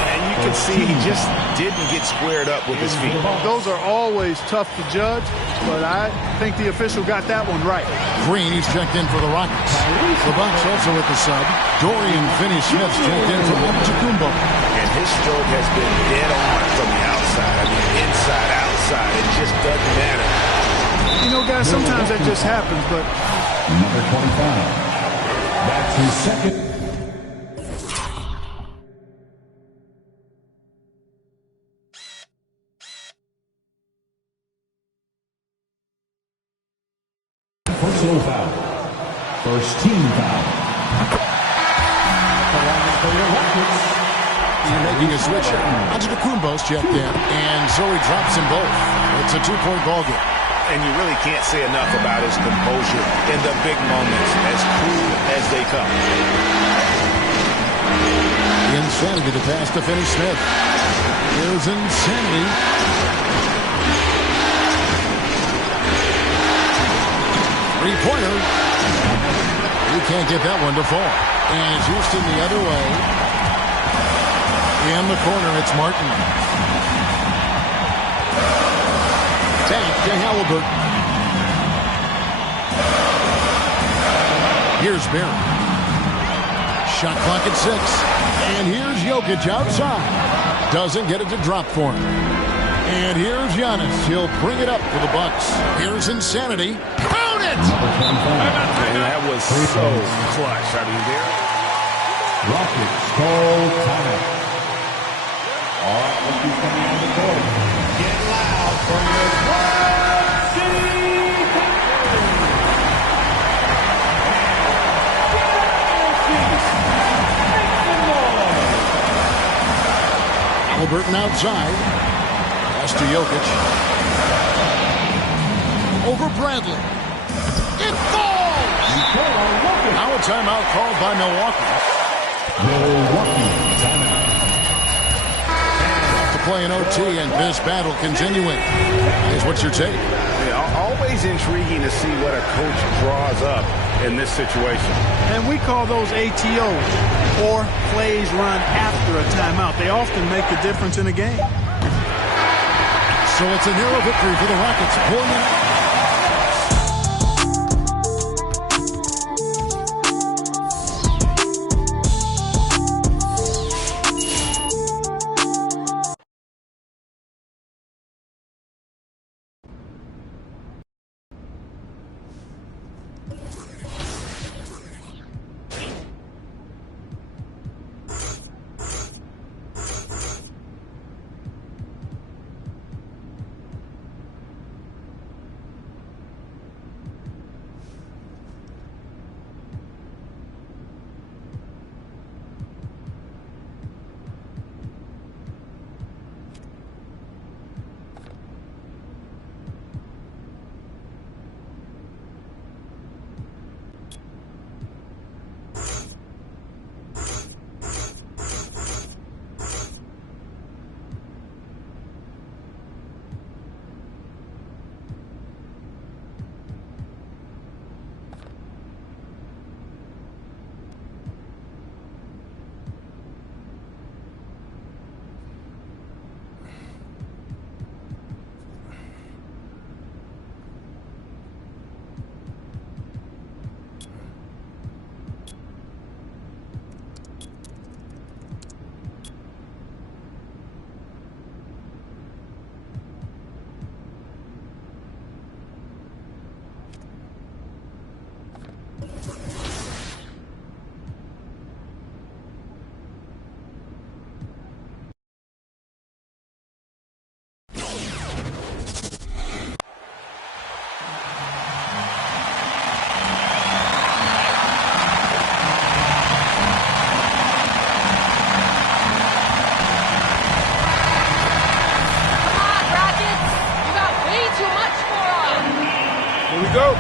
And you can see he just didn't get squared up with his feet. Those are always tough to judge, but I think the official got that one right. Green, he's checked in for the Rockets. The Bucks also with the sub. Dorian Finney-Smith's checked in for Antetokounmpo. And his stroke has been dead on from the outside. I mean, inside, outside. It just doesn't matter. You know, guys, sometimes that just happens, but... Number 25. That's his 2nd. Personal foul. First team foul. You're making a switch here. Antetokounmpo's checked in, and so he drops them both. It's a 2-point ball game. And you really can't say enough about his composure in the big moments, as cool as they come. Insanity to pass to Finney-Smith. Here's Insanity. Three-pointer. He can't get that one to fall. And it's Houston the other way. In the corner, it's Martin. Back to Halliburton. Here's Barry. Shot clock at 6. And here's Jokic outside. Doesn't get it to drop for him. And here's Giannis. He'll bring it up for the Bucks. Here's Insanity. Count it! And that was so clutch. I mean, there. Rockets call timeout. All right, let's keep coming on the court. Get loud for your Clutch City Texans. Halliburton outside. Pass to Jokic. Over Bradley. It falls! Now a timeout called by Milwaukee. Milwaukee timeout. To play in OT and this battle continuing. Guys, what's your take? Yeah, always intriguing to see what a coach draws up in this situation. And we call those ATOs, or plays run after a timeout. They often make the difference in a game. So it's a narrow victory for the Rockets, pulling it out. Go.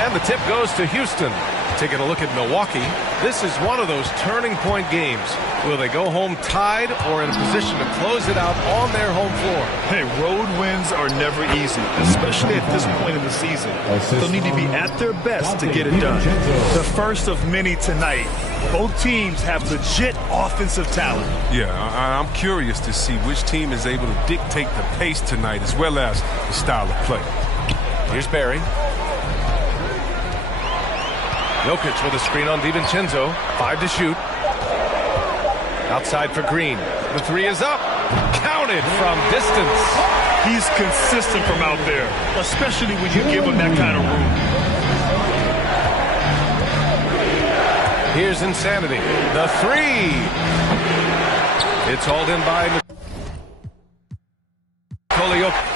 And the tip goes to Houston. Taking a look at Milwaukee, this is one of those turning point games. Will they go home tied or in a position to close it out on their home floor? Hey, road wins are never easy, especially at this point in the season. They'll need to be at their best to get it done. The first of many tonight. Both teams have legit offensive talent. Yeah, I'm curious to see which team is able to dictate the pace tonight as well as the style of play. Here's Barry. Jokic with a screen on DiVincenzo. 5 to shoot. Outside for Green. The three is up. Counted from distance. He's consistent from out there, especially when you give him that kind of room. Here's Insanity. The three. It's hauled in by Nikola Jokic.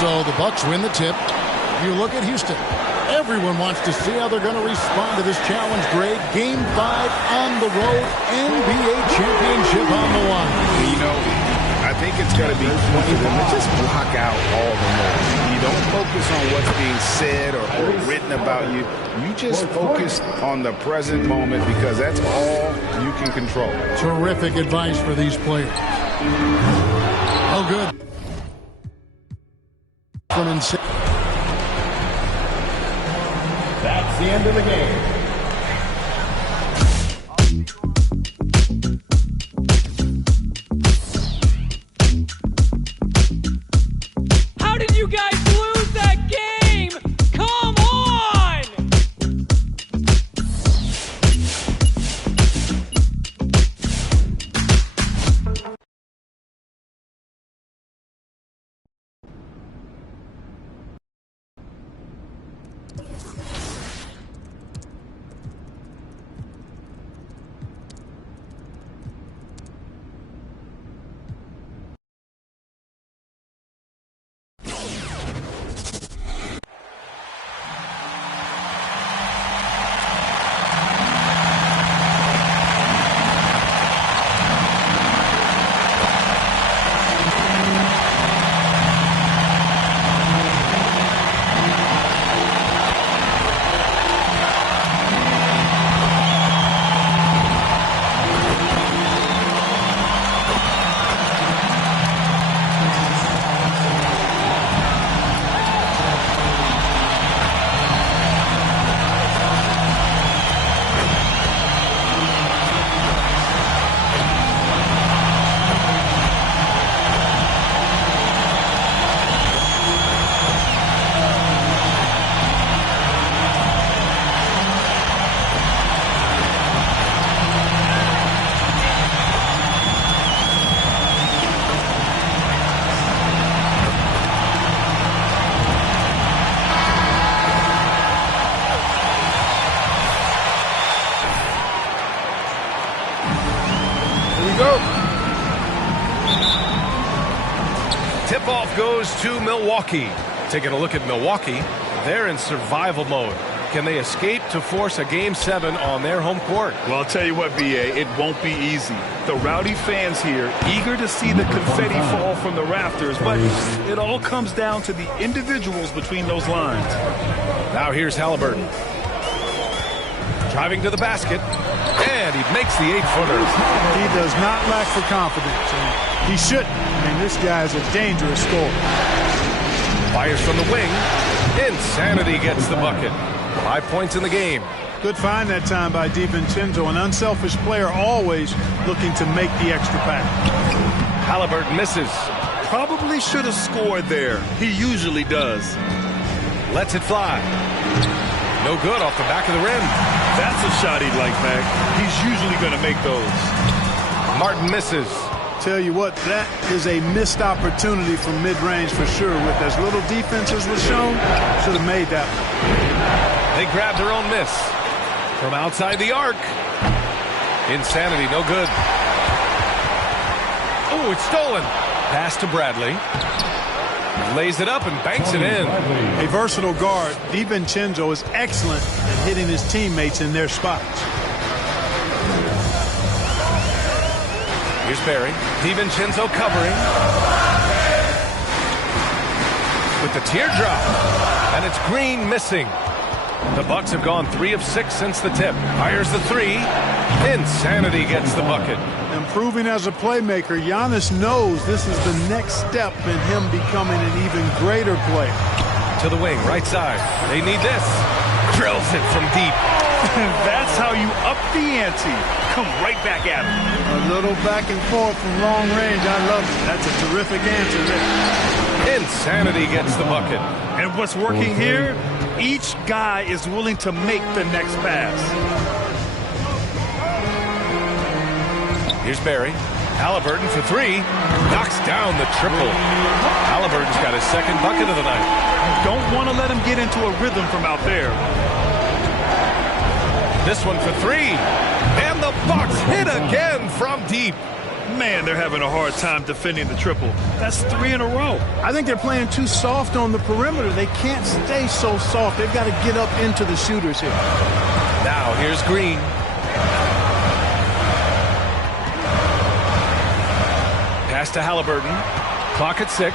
So the Bucks win the tip. You look at Houston. Everyone wants to see how they're going to respond to this challenge grade. Game 5 on the road, NBA championship on the line. You know, think it's going to be key for them to just block out all the noise. You don't focus on what's being said or written about you. You just focus on the present moment because that's all you can control. Terrific advice for these players. Oh, good. That's the end of the game. How did you guys lose that game? Come on! Tip-off goes to Milwaukee. Taking a look at Milwaukee, they're in survival mode. Can they escape to force a Game 7 on their home court? Well, I'll tell you what, B.A., it won't be easy. The rowdy fans here, eager to see the confetti fall from the rafters, but it all comes down to the individuals between those lines. Now here's Halliburton. Driving to the basket, and he makes the 8-footer. He does not lack for confidence, and he shouldn't. I mean, this guy is a dangerous scorer. Fires from the wing. Insanity gets the bucket. 5 points in the game. Good find that time by DiVincenzo, an unselfish player always looking to make the extra pass. Halliburton misses. Probably should have scored there. He usually does. Lets it fly. No good off the back of the rim. That's a shot he'd like back. He's usually going to make those. Martin misses. Tell you what, that is a missed opportunity from mid-range for sure. With as little defense as was shown, should have made that one. They grabbed their own miss. From outside the arc. Insanity, no good. Oh, it's stolen. Pass to Bradley. Lays it up and banks it in. A versatile guard, DiVincenzo is excellent at hitting his teammates in their spots. Here's Barry. DiVincenzo covering. With the teardrop. And it's Green missing. The Bucks have gone 3 of 6 since the tip. Fires the 3. Insanity gets the bucket. Improving as a playmaker, Giannis knows this is the next step in him becoming an even greater player. To the wing, right side. They need this. Drills it from deep. That's how you up the ante. Come right back at him. A little back and forth from long range. I love it. That's a terrific answer there. Insanity gets the bucket. And what's working here? Each guy is willing to make the next pass. Here's Barry. Halliburton for 3. Knocks down the triple. Halliburton's got his second bucket of the night. Don't want to let him get into a rhythm from out there. This one for 3. And the Bucks hit again from deep. Man, they're having a hard time defending the triple. That's 3 in a row. I think they're playing too soft on the perimeter. They can't stay so soft. They've got to get up into the shooters here. Now here's Green. Pass to Halliburton. Clock at 6.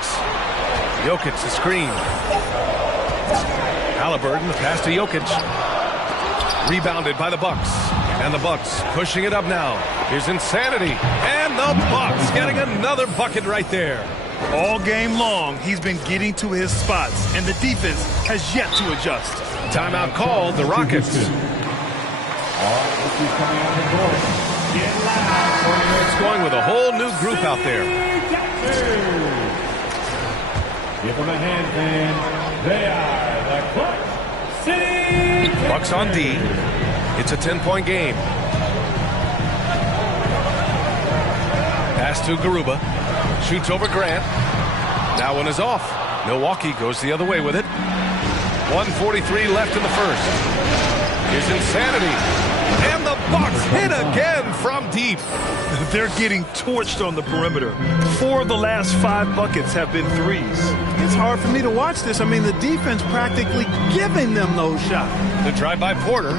Jokic, the screen. Halliburton, the pass to Jokic. Rebounded by the Bucks. And the Bucks pushing it up now. Here's Insanity. And the Bucks getting another bucket right there. All game long, he's been getting to his spots, and the defense has yet to adjust. Timeout called, the Rockets. It's going with a whole new group out there. Give them a hand, fans. They are the Clutch City Bucks on D. It's a 10-point game. Pass to Garuba. Shoots over Grant. That one is off. Milwaukee goes the other way with it. 1:43 left in the first. Here's Insanity. And the Bucks hit again from deep. They're getting torched on the perimeter. 4 of the last 5 buckets have been threes. It's hard for me to watch this. I mean, the defense practically giving them those shots. The drive by Porter.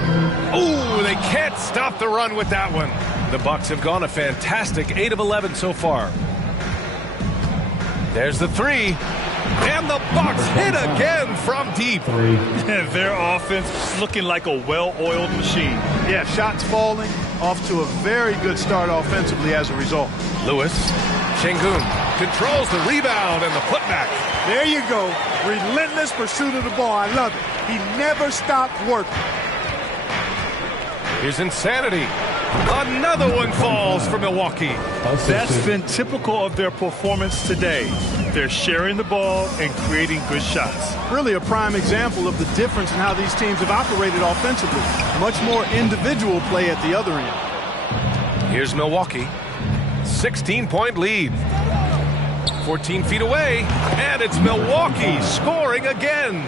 Ooh, they can't stop the run with that one. The Bucks have gone a fantastic 8 of 11 so far. There's the 3. And the Bucks hit again from deep. Their offense looking like a well-oiled machine. Yeah, shots falling, off to a very good start offensively as a result. Lewis. Şengün controls the rebound and the putback. There you go. Relentless pursuit of the ball. I love it. He never stopped working. Here's Insanity. Another one falls for Milwaukee. That's been typical of their performance today. They're sharing the ball and creating good shots. Really a prime example of the difference in how these teams have operated offensively. Much more individual play at the other end. Here's Milwaukee. 16-point lead. 14 feet away, and it's Milwaukee scoring again.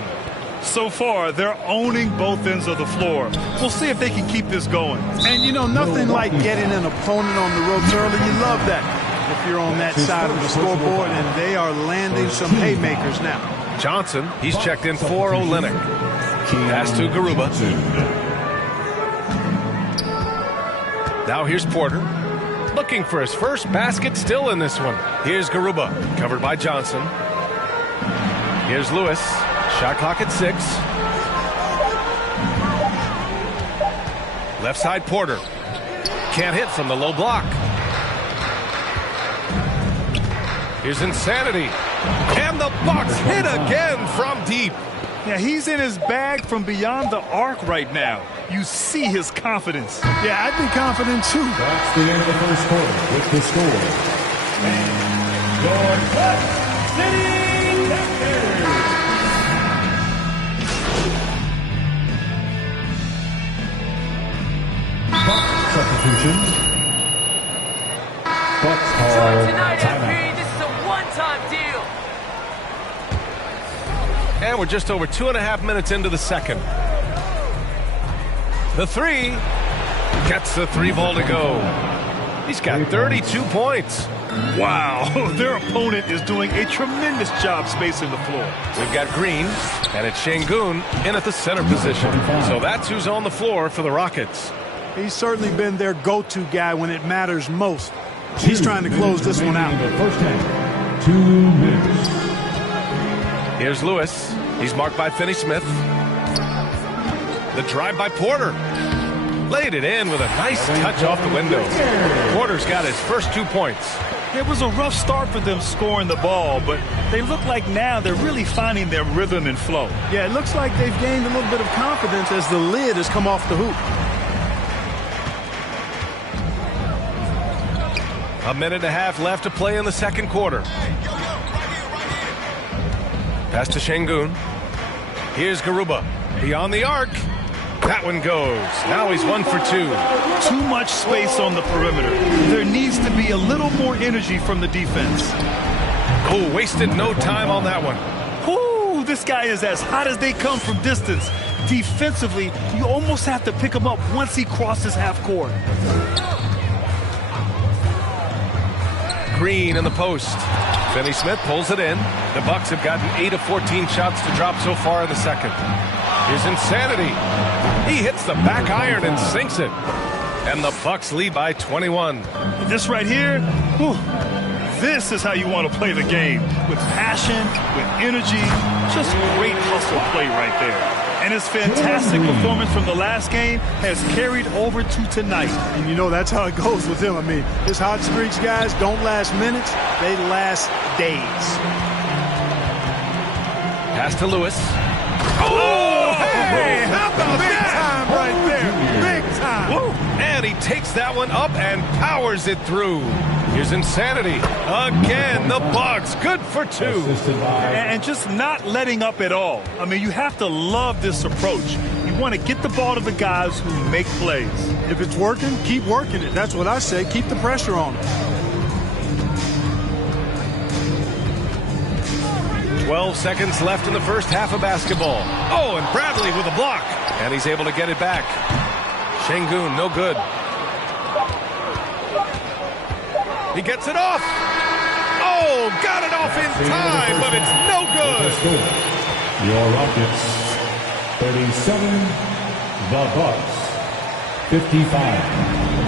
So far, they're owning both ends of the floor. We'll see if they can keep this going. And, you know, nothing like getting an opponent on the ropes early. You love that if you're on that side of the scoreboard, and they are landing some haymakers now. Johnson, he's checked in for Olynyk. Pass to Garuba. Now here's Porter. Looking for his first basket still in this one. Here's Garuba, covered by Johnson. Here's Lewis. Shot clock at 6. Left side Porter. Can't hit from the low block. Here's Insanity. And the Bucks hit again from deep. Yeah, he's in his bag from beyond the arc right now. You see his confidence. Yeah, I'd be confident too. That's the end of the first quarter with the score. And your Clutch City Captors. Bucks substitution. Bucks call timeout. This is a one-time deal. And we're just over 2.5 minutes into the second. The 3 gets the 3 ball to go. He's got 32 points. Wow, their opponent is doing a tremendous job spacing the floor. We've got Green, and it's Şengün in at the center position. So that's who's on the floor for the Rockets. He's certainly been their go-to guy when it matters most. He's trying to close this one out. The first half, 2 minutes. Here's Lewis. He's marked by Finney-Smith. The drive by Porter. Laid it in with a nice touch off the window. Porter's got his first 2 points. It was a rough start for them scoring the ball, but they look like now they're really finding their rhythm and flow. Yeah, it looks like they've gained a little bit of confidence as the lid has come off the hoop. A minute and a half left to play in the second quarter. Pass to Şengün. Here's Garuba. Beyond the arc. That one goes. Now he's 1 for 2. Too much space on the perimeter. There needs to be a little more energy from the defense. Oh, wasted no time on that one. Whoo, this guy is as hot as they come from distance. Defensively, you almost have to pick him up once he crosses half court. Green in the post. Finney-Smith pulls it in. The Bucks have gotten 8 of 14 shots to drop so far in the second. Here's Insanity. He hits the back iron and sinks it. And the Bucks lead by 21. This right here, whew, This is how you want to play the game. With passion, with energy, just great hustle play right there. And his fantastic performance from the last game has carried over to tonight. And you know, that's how it goes with him. I mean, his hot streaks, guys, don't last minutes. They last days. Pass to Lewis. Oh, hey, how about Big that? time right there. Big time. Woo. And he takes that one up and powers it through. Here's Insanity. Again, the Bucks. Good for 2. And just not letting up at all. I mean, you have to love this approach. You want to get the ball to the guys who make plays. If it's working, keep working it. That's what I say. Keep the pressure on him. 12 seconds left in the first half of basketball. Oh, and Bradley with a block. And he's able to get it back. Şengün, no good. He gets it off. Oh, got it off in time, but it's no good. Your Rockets, 37. The Bucks, 55.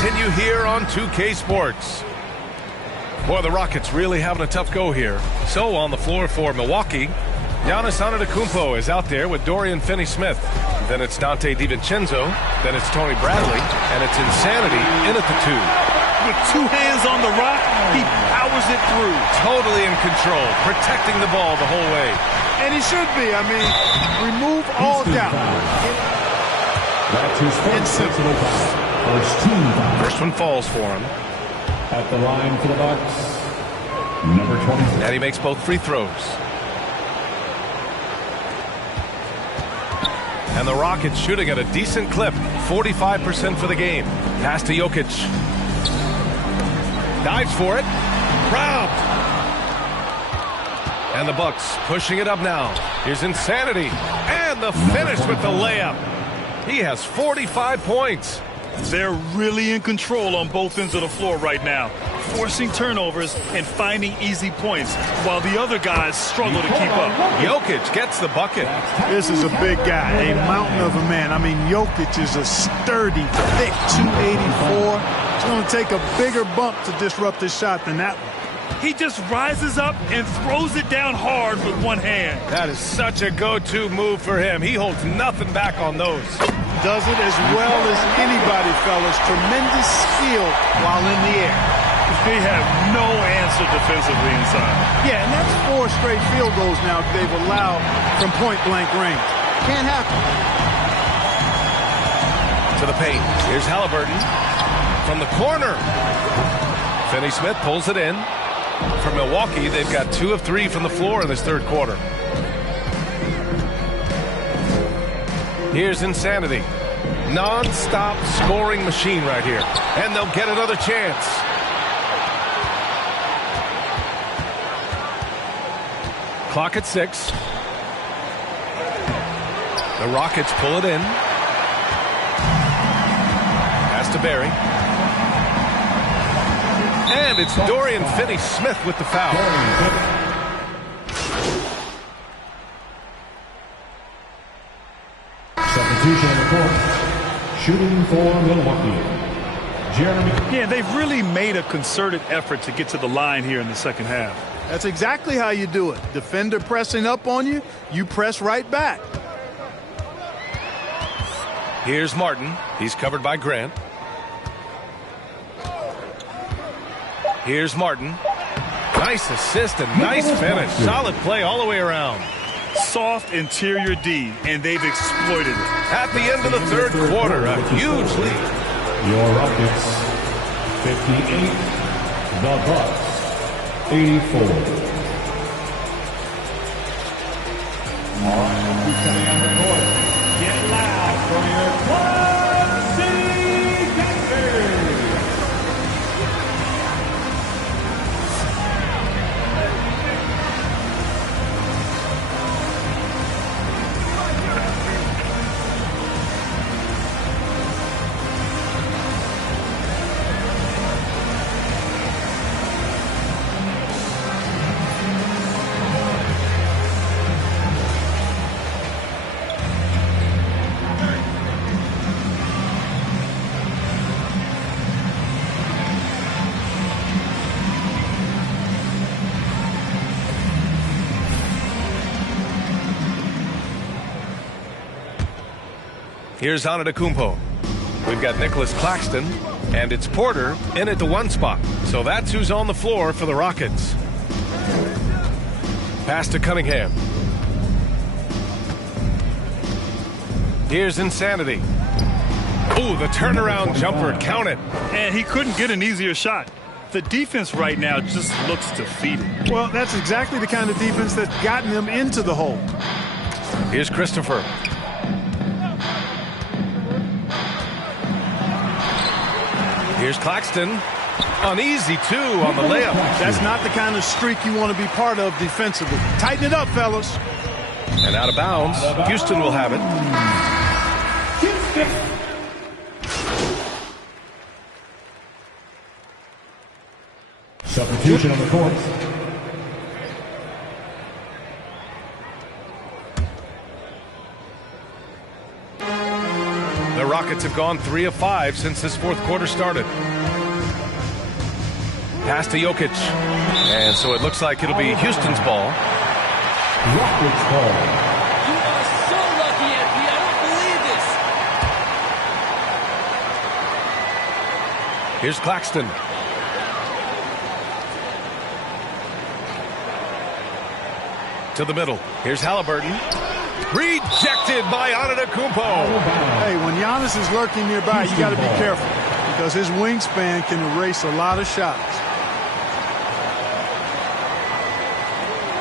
Continue here on 2K Sports. Boy, the Rockets really having a tough go here. So on the floor for Milwaukee, Giannis Antetokounmpo is out there with Dorian Finney-Smith. Then it's Dante DiVincenzo. Then it's Tony Bradley. And it's Insanity in at the 2. With 2 hands on the rock, he powers it through. Totally in control, protecting the ball the whole way. And he should be. I mean, remove all doubt. That's his first personal foul. First team foul. First one falls for him. At the line for the Bucks, number 20. And he makes both free throws. And the Rockets shooting at a decent clip, 45% for the game. Pass to Jokic. Dives for it. Robbed. And the Bucks pushing it up now. Here's Insanity. And the finish with the layup. He has 45 points. They're really in control on both ends of the floor right now, forcing turnovers and finding easy points, while the other guys struggle to keep up. Jokic gets the bucket. This is a big guy, a mountain of a man. I mean, Jokic is a sturdy, thick 284. It's going to take a bigger bump to disrupt his shot than that one. He just rises up and throws it down hard with one hand. That is such a go-to move for him. He holds nothing back on those. Does it as well as anybody, fellas. Tremendous skill while in the air. They have no answer defensively inside. Yeah, and that's 4 straight field goals now they've allowed from point-blank range. Can't happen. To the paint. Here's Halliburton. From the corner. Finney-Smith pulls it in. For Milwaukee, they've got 2 of 3 from the floor in this third quarter. Here's Insanity. Non-stop scoring machine right here. And they'll get another chance. Clock at 6. The Rockets pull it in. Pass to Barry. And it's Dorian Finney-Smith with the foul. Substitution on the court. Shooting for Milwaukee, Jeremy. Yeah, they've really made a concerted effort to get to the line here in the second half. That's exactly how you do it. Defender pressing up on you, you press right back. Here's Martin. He's covered by Grant. Here's Martin. Nice assist and nice finish. Solid play all the way around. Soft interior D, and they've exploited it. At the end of the third quarter, a huge lead. Your Rockets, 58. The Bucks, 84. All right, who's coming on the court? Get loud for your Quad City Captors. Here's Antetokounmpo. We've got Nicholas Claxton, and it's Porter in at the 1 spot. So that's who's on the floor for the Rockets. Pass to Cunningham. Here's Insanity. Ooh, the turnaround jumper. Count it. And he couldn't get an easier shot. The defense right now just looks defeated. Well, that's exactly the kind of defense that's gotten them into the hole. Here's Christopher. Here's Claxton. An easy 2 on the layup. That's not the kind of streak you want to be part of defensively. Tighten it up, fellas. And out of bounds. Houston will have it. Substitution on the court. The Rockets have gone 3 of 5 since this 4th quarter started. Pass to Jokic. And so it looks like it'll be Houston's ball. Rockets ball. You are so lucky, MP. I don't believe this. Here's Claxton. To the middle. Here's Halliburton. Rejected by Antetokounmpo. Hey, when Giannis is lurking nearby, you got to be careful because his wingspan can erase a lot of shots.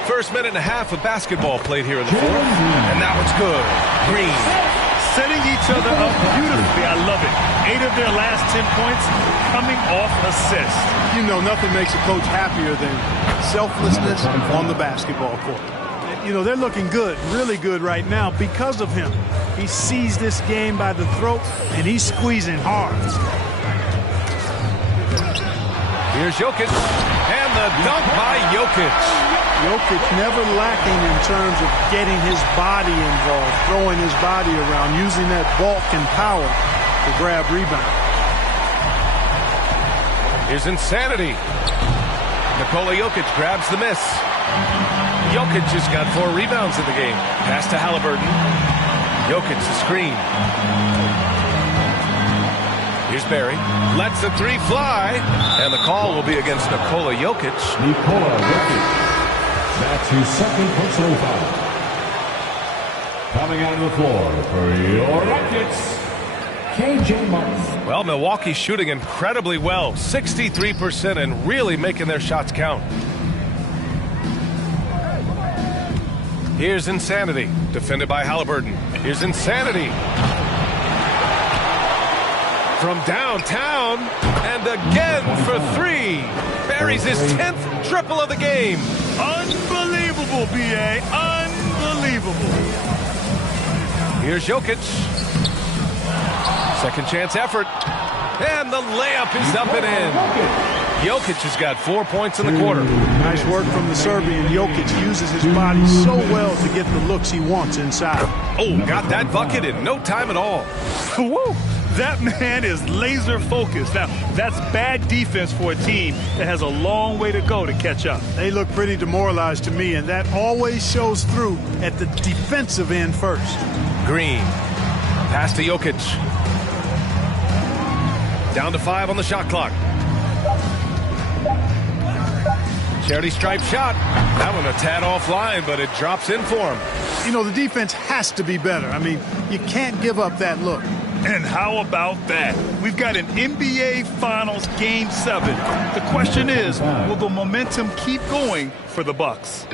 First minute and a half of basketball played here in the 4th. And now it's good. Green. Setting each other up beautifully. I love it. 8 of their last 10 points coming off assists. You know, nothing makes a coach happier than selflessness on the basketball court. You know, they're looking good, really good right now because of him. He sees this game by the throat, and he's squeezing hard. Here's Jokic. And the dunk by Jokic. Jokic never lacking in terms of getting his body involved, throwing his body around, using that bulk and power to grab rebound. Here's Insanity. Nikola Jokic grabs the miss. Jokic has got 4 rebounds in the game. Pass to Halliburton. Jokic the screen. Here's Barry. Lets the 3 fly. And the call will be against Nikola Jokic. Nikola Jokic. That's his 2nd personal foul. Coming out of the floor for your Rockets, KJ Martin. Well, Milwaukee's shooting incredibly well. 63% and really making their shots count. Here's Insanity. Defended by Halliburton. Here's Insanity. From downtown. And again for 3. Buries his 10th triple of the game. Unbelievable, B.A. Unbelievable. Here's Jokic. Second chance effort. And the layup is up and in. Jokic has got 4 points in the quarter. Nice work from the Serbian. Jokic uses his body so well to get the looks he wants inside. Oh, got that bucket in no time at all. Woo! That man is laser focused. Now, that's bad defense for a team that has a long way to go to catch up. They look pretty demoralized to me, and that always shows through at the defensive end first. Green. Pass to Jokic. Down to 5 on the shot clock. Charity stripe shot. That one a tad offline, but it drops in for him. You know, the defense has to be better. I mean, you can't give up that look. And how about that? We've got an NBA Finals Game 7. The question is, will the momentum keep going for the Bucks?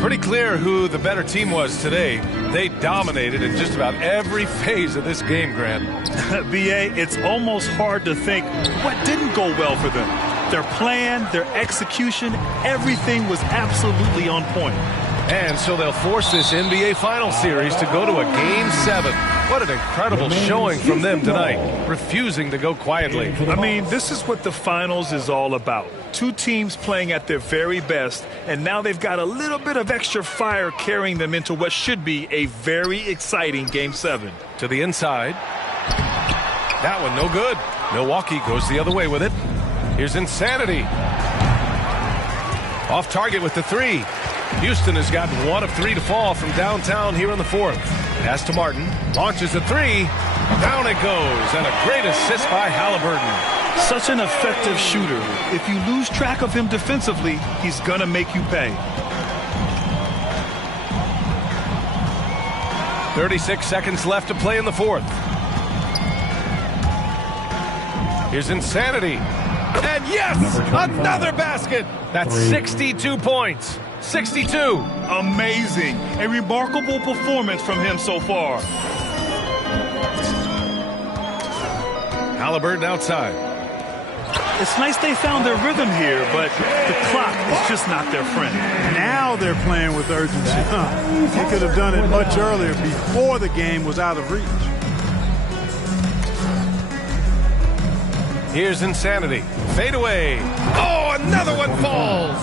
Pretty clear who the better team was today. They dominated in just about every phase of this game, Grant. B.A., it's almost hard to think what didn't go well for them. Their plan, their execution, everything was absolutely on point. And so they'll force this NBA Finals series to go to a Game 7. What an incredible showing from them tonight, refusing to go quietly. I mean, this is what the finals is all about. 2 teams playing at their very best, and now they've got a little bit of extra fire carrying them into what should be a very exciting Game 7. To the inside. That one no good. Milwaukee goes the other way with it. Here's Insanity. Off target with the 3. Houston has gotten 1 of 3 to fall from downtown here in the 4th. Pass to Martin. Launches a 3. Down it goes, and a great assist by Halliburton. Such an effective shooter. If you lose track of him defensively, he's going to make you pay. 36 seconds left to play in the fourth. Here's Insanity. And yes, another basket. That's 62 points. 62. Amazing. A remarkable performance from him so far. Halliburton outside. It's nice they found their rhythm here, but the clock is just not their friend. Now they're playing with urgency. They could have done it much earlier before the game was out of reach. Here's Insanity. Fade away. Oh, another one falls.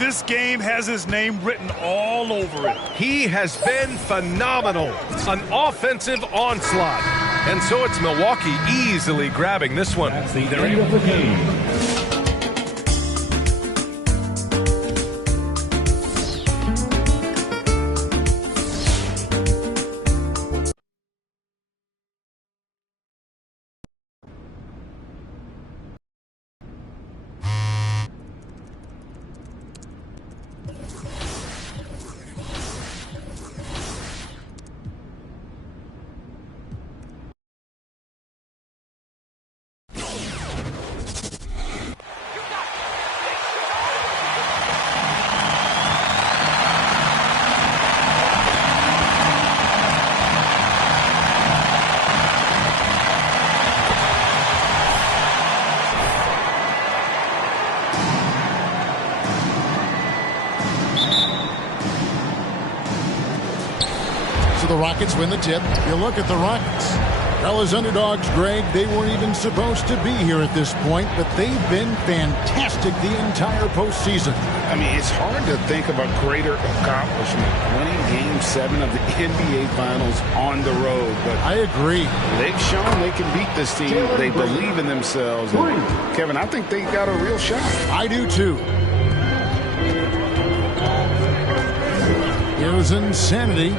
This game has his name written all over it. He has been phenomenal. An offensive onslaught. And so it's Milwaukee easily grabbing this one. That's the end of the game. The Rockets win the tip. You look at the Rockets. Well, as underdogs, Greg, they weren't even supposed to be here at this point, but they've been fantastic the entire postseason. I mean, it's hard to think of a greater accomplishment, winning Game 7 of the NBA Finals on the road. But I agree. They've shown they can beat this team. They believe in themselves. And Kevin, I think they got a real shot. I do, too. Here's Insanity.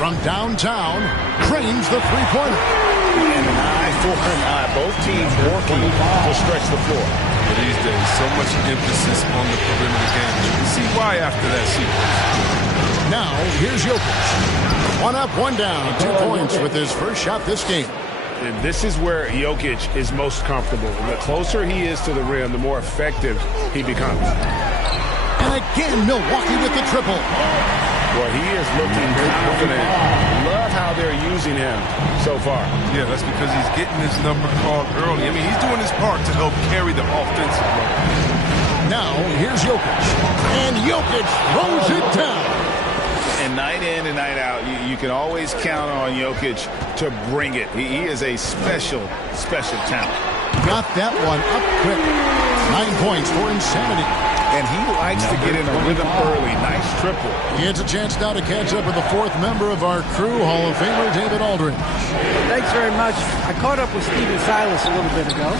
From downtown, drains the three-pointer. And an eye for an eye. Both teams working to stretch the floor. But these days, so much emphasis on the perimeter game. You can see why after that sequence. Now, here's Jokic. One up, one down. 2 points with his first shot this game. And this is where Jokic is most comfortable. The closer he is to the rim, the more effective he becomes. And again, Milwaukee with the triple. Well, he is looking confident. Love how they're using him so far. Yeah, that's because he's getting his number called early. I mean, he's doing his part to help carry the offensive load. Now, here's Jokic. And Jokic throws it down. And night in and night out, you can always count on Jokic to bring it. He is a special, special talent. Got that one up quick. 9 points for Insanity. And he likes to get in a rhythm early. Nice triple. He gets a chance now to catch up with the fourth member of our crew, Hall of Famer David Aldridge. Thanks very much. I caught up with Stephen Silas a little bit ago.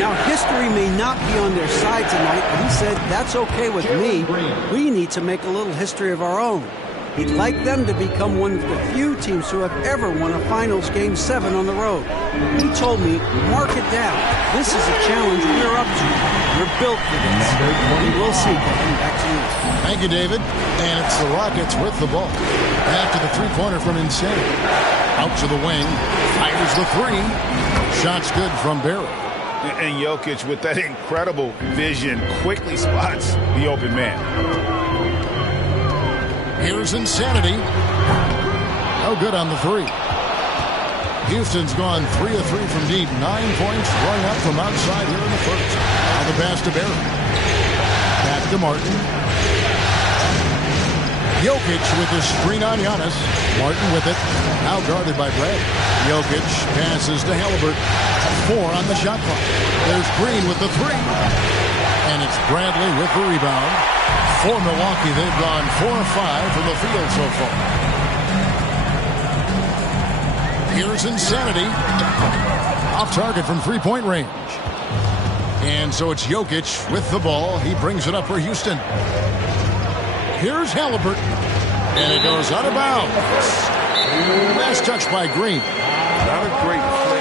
Now, history may not be on their side tonight, but he said that's okay with me. We need to make a little history of our own. He'd like them to become one of the few teams who have ever won a Finals Game 7 on the road. He told me, mark it down. This is a challenge we're up to. We're built for this. We will see. Back to you. Thank you, David. And it's the Rockets with the ball. After the three-pointer from Insanity. Out to the wing. Fires the three. Shot's good from Barry. And Jokic, with that incredible vision, quickly spots the open man. Here's Insanity. No good on the three. Houston's gone 3 of 3 from deep. 9 points rung up from outside here in the first. Now the pass to Barry. Back to Martin. Jokic with the screen on Giannis. Martin with it. Now guarded by Brad. Jokic passes to Halliburton. 4 on the shot clock. There's Green with the three. And it's Bradley with the rebound. For Milwaukee, they've gone 4 of 5 from the field so far. Here's Insanity. Off target from three-point range. And so it's Jokic with the ball. He brings it up for Houston. Here's Halliburton. And it goes out of bounds. Last touch by Green. Not a great play.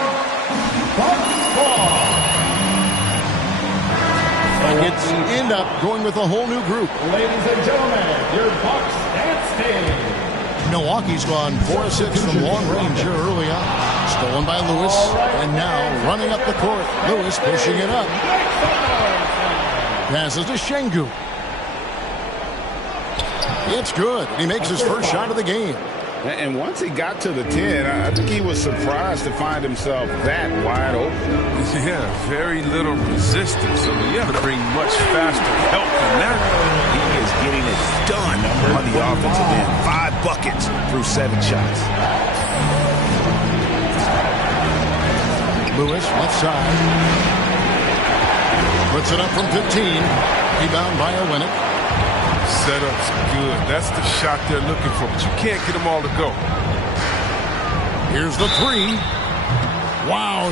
Nuggets end up going with a whole new group. Ladies and gentlemen, your Bucks dancing. Milwaukee's gone 4 of 6 from long range here early on. Stolen by Lewis, and now running up the court. Lewis pushing it up. Passes to Şengün. It's good. He makes his first shot of the game. And once he got to the 10, I think he was surprised to find himself that wide open. Yeah, very little resistance. I mean, you have to bring much faster help than that. He is getting it done on the offensive end. 5 buckets through 7 shots. Lewis, left side. Puts it up from 15. Rebound by Olynyk. Setup's good. That's the shot they're looking for, but you can't get them all to go. Here's the 3. Wow.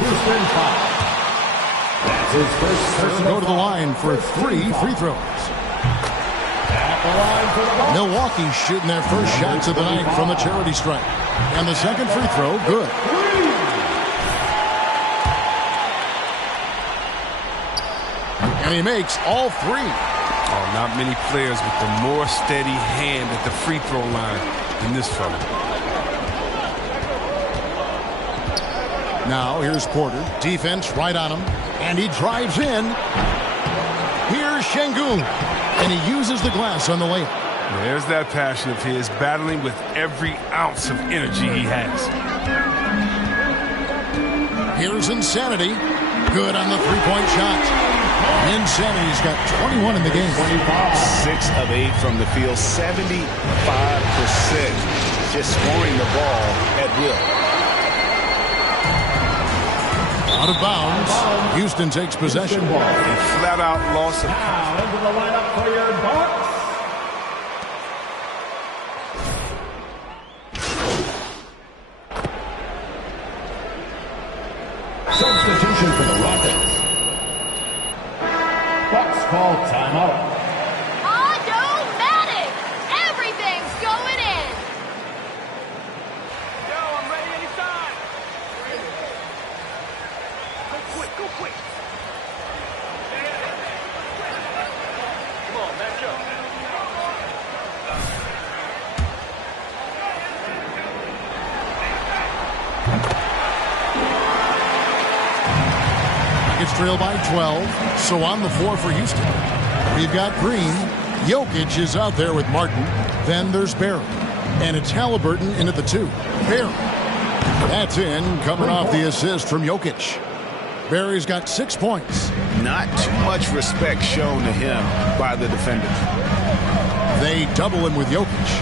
That's his first Go to the line for 3 free throws. At the line for the Bucks. Milwaukee shooting their first shots of the night from a charity stripe. And the second free throw, good. And he makes all 3. Oh, not many players with the more steady hand at the free throw line than this fella. Now here's Porter. Defense right on him. And he drives in. Here's Şengün. And he uses the glass on the layup. There's that passion of his, battling with every ounce of energy he has. Here's Insanity. Good on the three-point shot. Insanity's got 21 in the game. 6 of 8 from the field, 75%. Just scoring the ball at will. Out of bounds. Houston takes possession. A flat-out loss of... Now into the lineup for your Bucks. Substitution for the Rockets. Bucks call timeout. Automatic! Everything's going in! Yo, I'm ready anytime. Go quick, go quick. Come on, match up. It's trailed by 12, so on the floor for Houston. We've got Green. Jokic is out there with Martin. Then there's Barry. And it's Halliburton in at the 2. Barry. That's in, coming off the assist from Jokic. Barry's got 6 points. Not too much respect shown to him by the defenders. They double him with Jokic.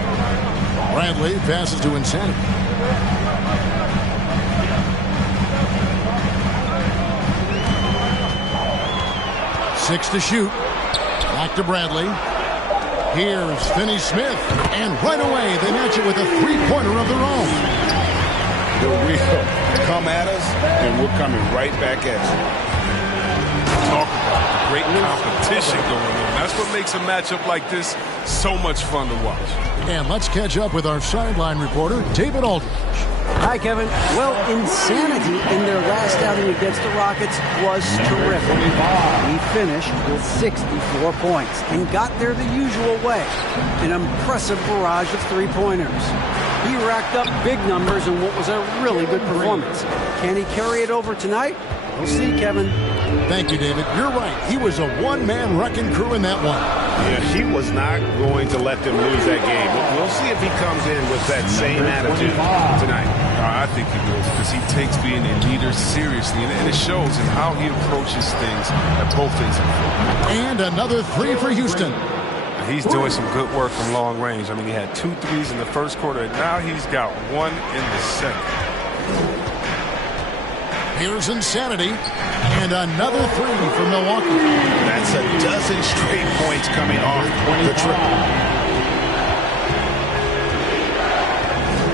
Bradley passes to Insanity. 6 to shoot. Back to Bradley. Here's Finney-Smith. And right away, they match it with a three-pointer of their own. The real come at us, and we're coming right back at you. Talk about the great competition going on. That's what makes a matchup like this so much fun to watch. And let's catch up with our sideline reporter, David Aldridge. Hi, Kevin. Well, Insanity in their last outing against the Rockets was terrific. He finished with 64 points and got there the usual way. An impressive barrage of three-pointers. He racked up big numbers in what was a really good performance. Can he carry it over tonight? We'll see, Kevin. Thank you, David. You're right. He was a one-man wrecking crew in that one. Yeah, he was not going to let them lose that game. We'll see if he comes in with that same attitude tonight. I think he will, because he takes being a leader seriously, and it shows in how he approaches things at both ends of the floor. And another 3 for Houston. He's doing some good work from long range. I mean, he had 2 threes in the first quarter, and now he's got 1 in the second. Here's Insanity. And another 3 for Milwaukee. That's a dozen straight points coming off the triple.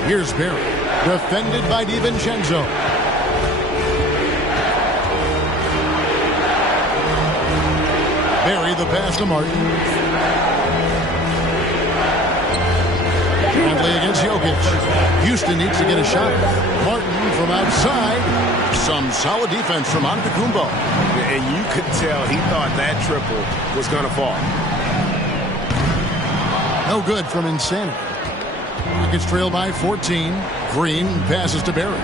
Here's Barry. Defended by DiVincenzo. Barry the pass to Martin. Bradley against Jokic. Houston needs to get a shot. Martin from outside. Some solid defense from Antetokounmpo. And you could tell he thought that triple was going to fall. No good from Insanity. Rockets trail by 14. Green passes to Barry.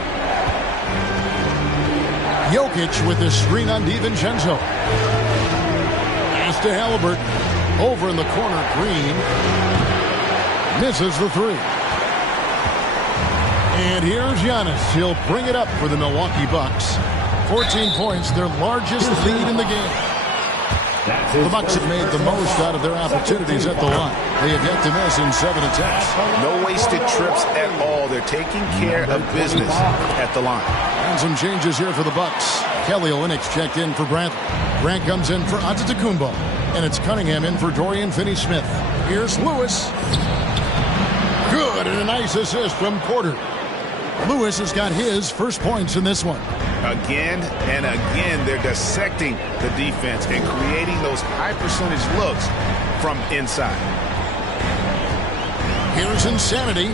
Jokic with the screen on DiVincenzo. Pass to Halliburton. Over in the corner, Green misses the three. And here's Giannis. He'll bring it up for the Milwaukee Bucks. 14 points, their largest lead in the game. The Bucks have made the most out of their opportunities at the line. They have yet to miss in 7 attempts. No wasted trips at all. They're taking care of business at the line. And some changes here for the Bucks. Kelly Olynyk checked in for Brantley. Grant comes in for Antetokounmpo. And it's Cunningham in for Dorian Finney-Smith. Here's Lewis. Good, and a nice assist from Porter. Lewis has got his first points in this one. Again and again, they're dissecting the defense and creating those high percentage looks from inside. Here's Insanity.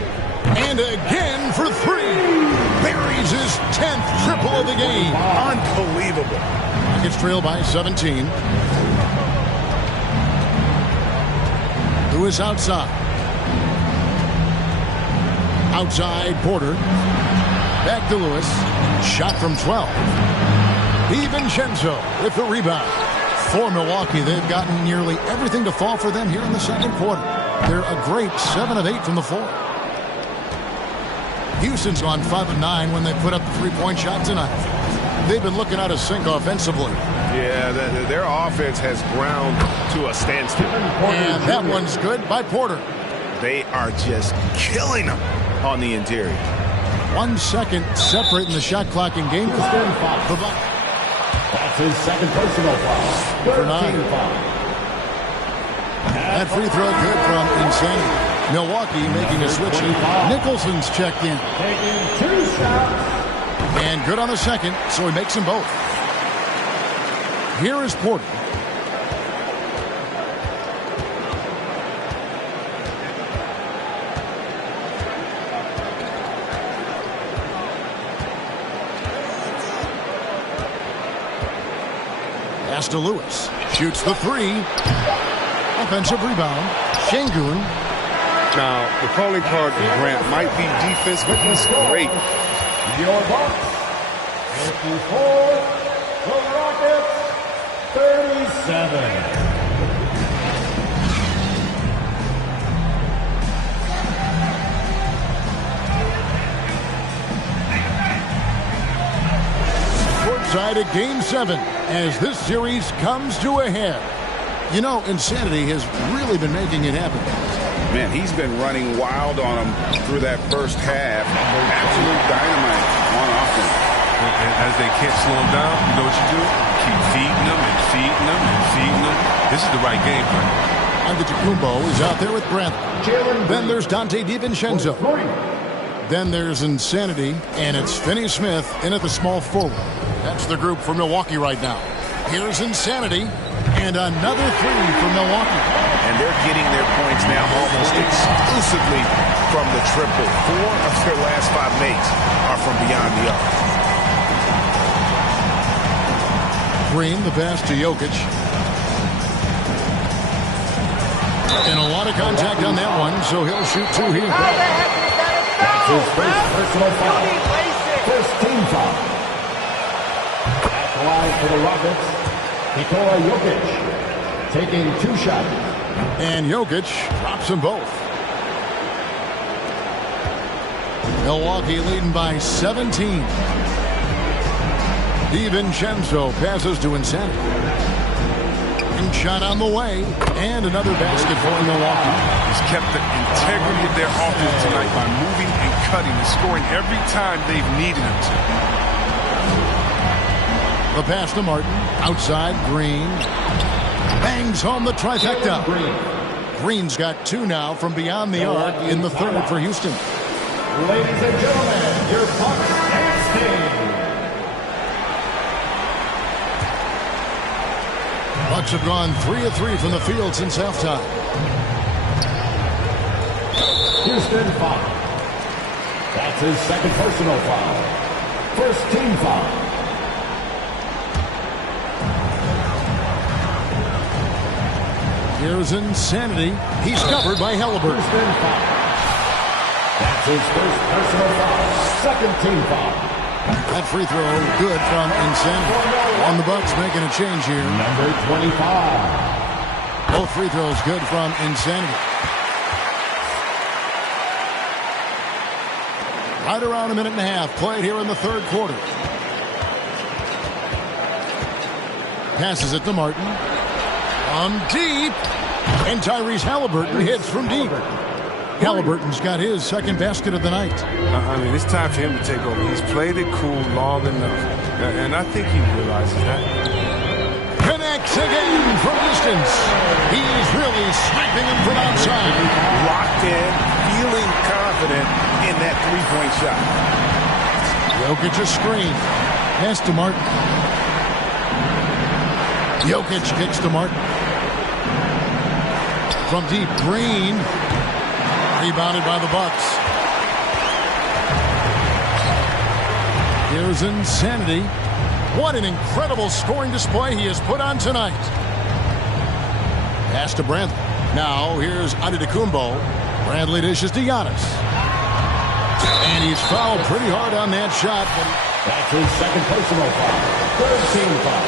And again for three. Buries his 10th triple of the game. Unbelievable. Rockets trail by 17. Lewis outside. Outside Porter. Back to Lewis. Shot from 12. DiVincenzo with the rebound. For Milwaukee, they've gotten nearly everything to fall for them here in the second quarter. They're a great 7 of 8 from the floor. Houston's gone 5 of 9 when they put up the three-point shot tonight. They've been looking out of sync offensively. Yeah, their offense has ground to a standstill. And that one's good by Porter. They are just killing them on the interior. 1 second separating the shot clock in game. That's his second personal foul. For 9. That free throw good from Insanity. Milwaukee making a switch. Nicholson's checked in. Taking 2 shots. And good on the second, so he makes them both. Here is Porter. Pass to Lewis. Shoots the three. Offensive rebound. Şengün. Now, the calling card for Grant might be defense, but he's great. Your Bucks, 54, the Rockets, 37. Courtside at Game 7 as this series comes to a head. You know, Insanity has really been making it happen. Man, he's been running wild on them through that first half. Absolute dynamite on offense. And as they can't slow him down, you know what you do? Keep feeding them and feeding them and feeding them. This is the right game plan. Antetokounmpo is out there with Brantley. Then there's Dante DiVincenzo. Then there's Insanity, and it's Finney-Smith in at the small forward. That's the group for Milwaukee right now. Here's Insanity, and another three for Milwaukee. And they're getting their points now almost exclusively from the triple. 4 of their last 5 makes are from beyond the arc. Green, the pass to Jokic. And a lot of contact on that one, so he'll shoot 2 here. That's his first personal foul. First team foul. At the line for the Rockets, Nikola Jokic taking 2 shots. And Jokic drops them both. Milwaukee leading by 17. DiVincenzo passes to Insanity. And shot on the way. And another basket for Milwaukee. He's kept the integrity of their offense tonight by moving and cutting and scoring every time they've needed him to. The pass to Martin. Outside, Green. Bangs home the trifecta. Green's got 2 now from beyond the arc in the third for Houston. Ladies and gentlemen, your Bucks next game. Bucks have gone 3 of 3 from the field since halftime. Houston foul. That's his second personal foul. First team foul. Here's Insanity. He's covered by Halliburton. That's his first personal foul. Second team foul. That free throw good from Insanity. On the Bucks making a change here. Number 25. Both free throws good from Insanity. Right around a minute and a half played here in the third quarter. Passes it to Martin. Deep. And Tyrese Halliburton hits from deep. Halliburton's got his second basket of the night. I mean, it's time for him to take over. He's played it cool long enough. And I think he realizes that. Connects again from distance. He's really sniping him from outside. Locked in, feeling confident in that three-point shot. Jokic a screen. Pass to Martin. Jokic kicks to Martin. From deep, Green. Rebounded by the Bucks. Here's Insanity. What an incredible scoring display he has put on tonight. Pass to Bradley. Now here's Antetokounmpo. Bradley dishes to Giannis. And he's fouled pretty hard on that shot. But that's his second personal foul. Third team foul.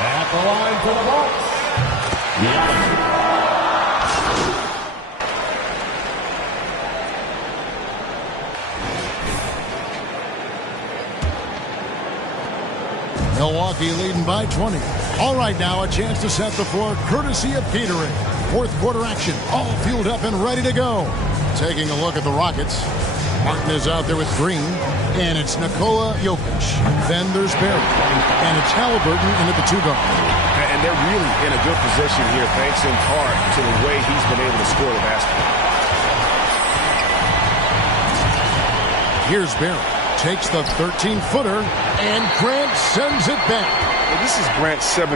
At the line for the Bucks. Giannis. Milwaukee leading by 20. All right, now a chance to set the floor courtesy of catering. Fourth quarter action, all fueled up and ready to go. Taking a look at the Rockets. Martin is out there with Green, and it's Nikola Jokic. Then there's Barry, and it's Halliburton into the two-guard. And they're really in a good position here, thanks in part to the way he's been able to score the basketball. Here's Barry. Takes the 13-footer, and Grant sends it back. Well, this is Grant's 7'3"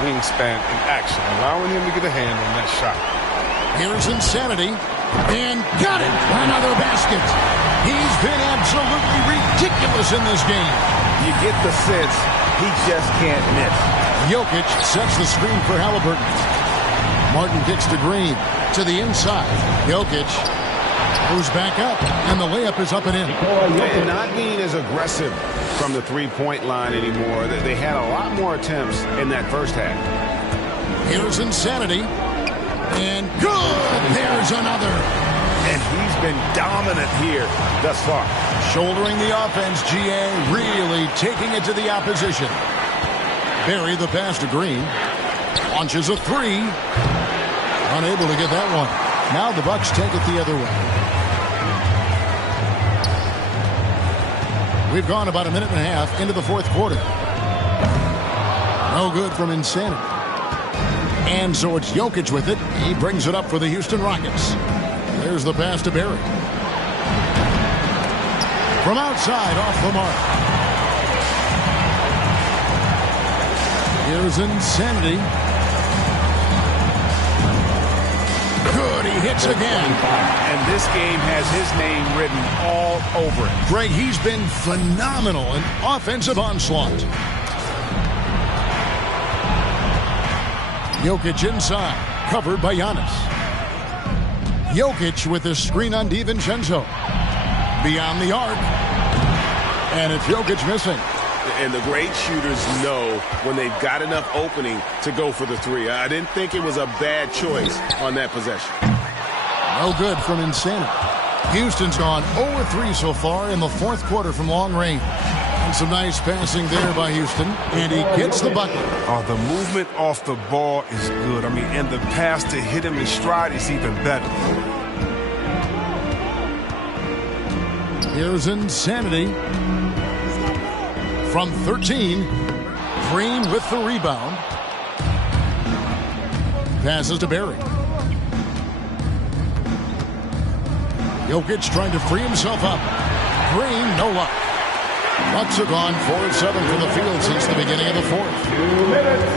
wingspan in action, allowing him to get a hand on that shot. Here's Insanity, and got it! Another basket. He's been absolutely ridiculous in this game. You get the sense he just can't miss. Jokic sets the screen for Halliburton. Martin kicks to Green, to the inside. Jokic moves back up, and the layup is up and in. And not being as aggressive from the three-point line anymore. They had a lot more attempts in that first half. Here's Insanity. And good! There's another. And he's been dominant here thus far. Shouldering the offense, GA really taking it to the opposition. Barry the pass to Green. Launches a three. Unable to get that one. Now the Bucks take it the other way. We've gone about a minute and a half into the fourth quarter. No good from Insanity. And so it's Jokic with it. He brings it up for the Houston Rockets. There's the pass to Barry. From outside, off the mark. Here's Insanity. Good, he hits again. And this game has his name written all over it. Greg, he's been phenomenal in offensive onslaught. Jokic inside, covered by Giannis. Jokic with the screen on DiVincenzo. Beyond the arc. And it's Jokic missing. And the great shooters know when they've got enough opening to go for the three. I didn't think it was a bad choice on that possession. No good from Insanity. Houston's gone 0-3 so far in the fourth quarter from long range. And some nice passing there by Houston. And he gets the bucket. Oh, the movement off the ball is good. I mean, and the pass to hit him in stride is even better. Here's Insanity. From 13, Green with the rebound. Passes to Barry. Jokic trying to free himself up. Green, no luck. Bucks have gone 4-7 for the field since the beginning of the fourth. 2 minutes.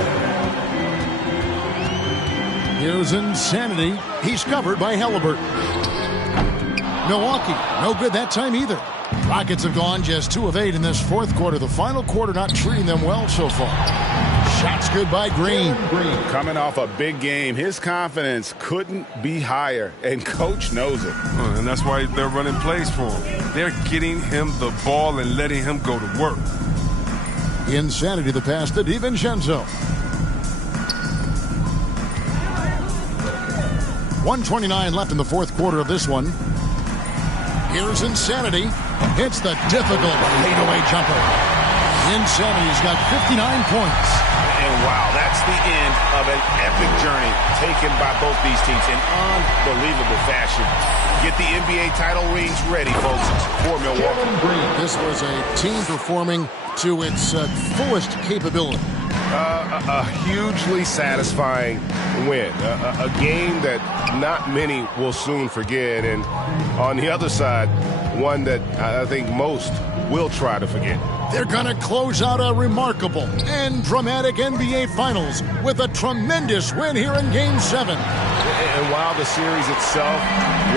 Here's Insanity. He's covered by Halliburton. Milwaukee, no good that time either. Rockets have gone just 2 of 8 in this fourth quarter. The final quarter not treating them well so far. Shots good by Green. Coming off a big game, his confidence couldn't be higher, and coach knows it. And that's why they're running plays for him. They're getting him the ball and letting him go to work. Insanity the pass to DiVincenzo. 1:29 left in the fourth quarter of this one. Here's Insanity. Hits the difficult fadeaway jumper. Insanity's got 59 points. And wow, that's the end of an epic journey taken by both these teams in unbelievable fashion. Get the NBA title rings ready, folks, for Milwaukee. This was a team performing to its fullest capability. A hugely satisfying win. A game that not many will soon forget. And on the other side, one that I think most will try to forget. They're going to close out a remarkable and dramatic NBA Finals with a tremendous win here in Game 7. And while the series itself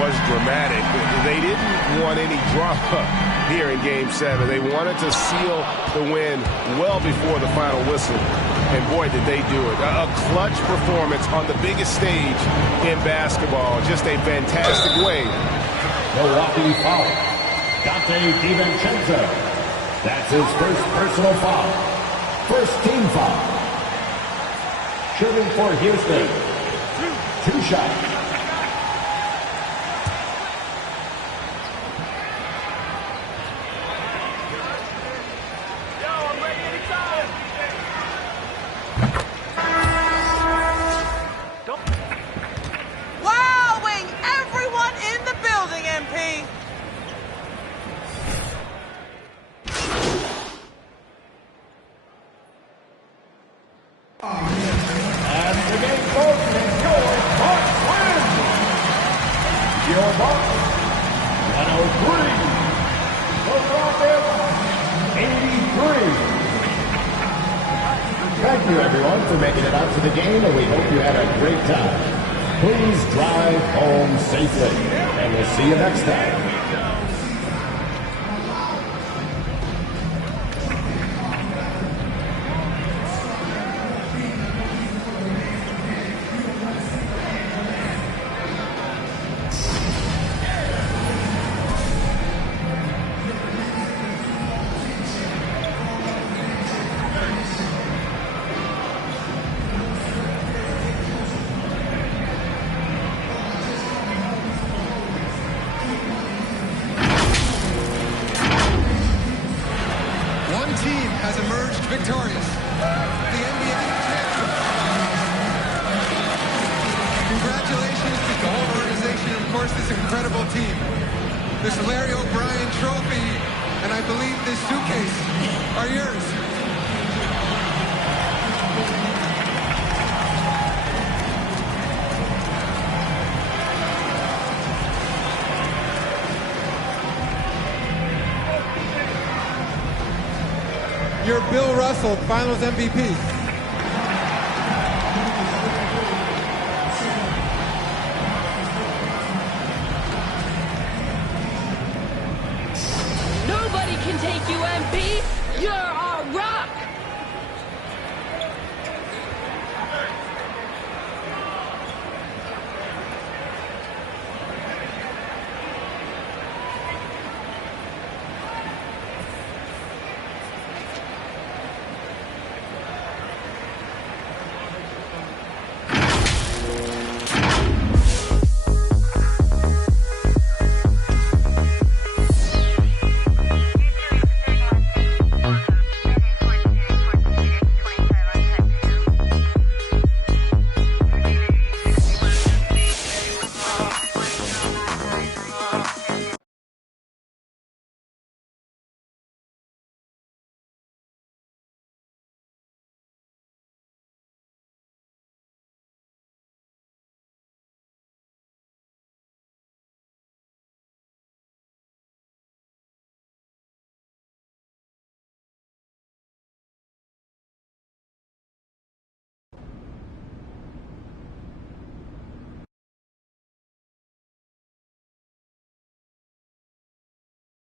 was dramatic, they didn't want any drama here in Game 7. They wanted to seal the win well before the final whistle. And boy, did they do it. A clutch performance on the biggest stage in basketball. Just a fantastic way. Milwaukee foul. Dante DiVincenzo. That's his first personal foul. First team foul. Shooting for Houston. 2 shots. Wowing everyone in the building, MP. And the game folks, is your Bucks win. Your Bucks 103. The Rockets 83. Thank you, everyone, for making it out to the game, and we hope you had a great time. Please drive home safely, and we'll see you next time. Has emerged victorious. The NBA champions. Congratulations to the whole organization and, of course, this incredible team. This Larry O'Brien trophy and I believe this suitcase are yours. You're Bill Russell, Finals MVP. Nobody can take you, MP. You're our rock.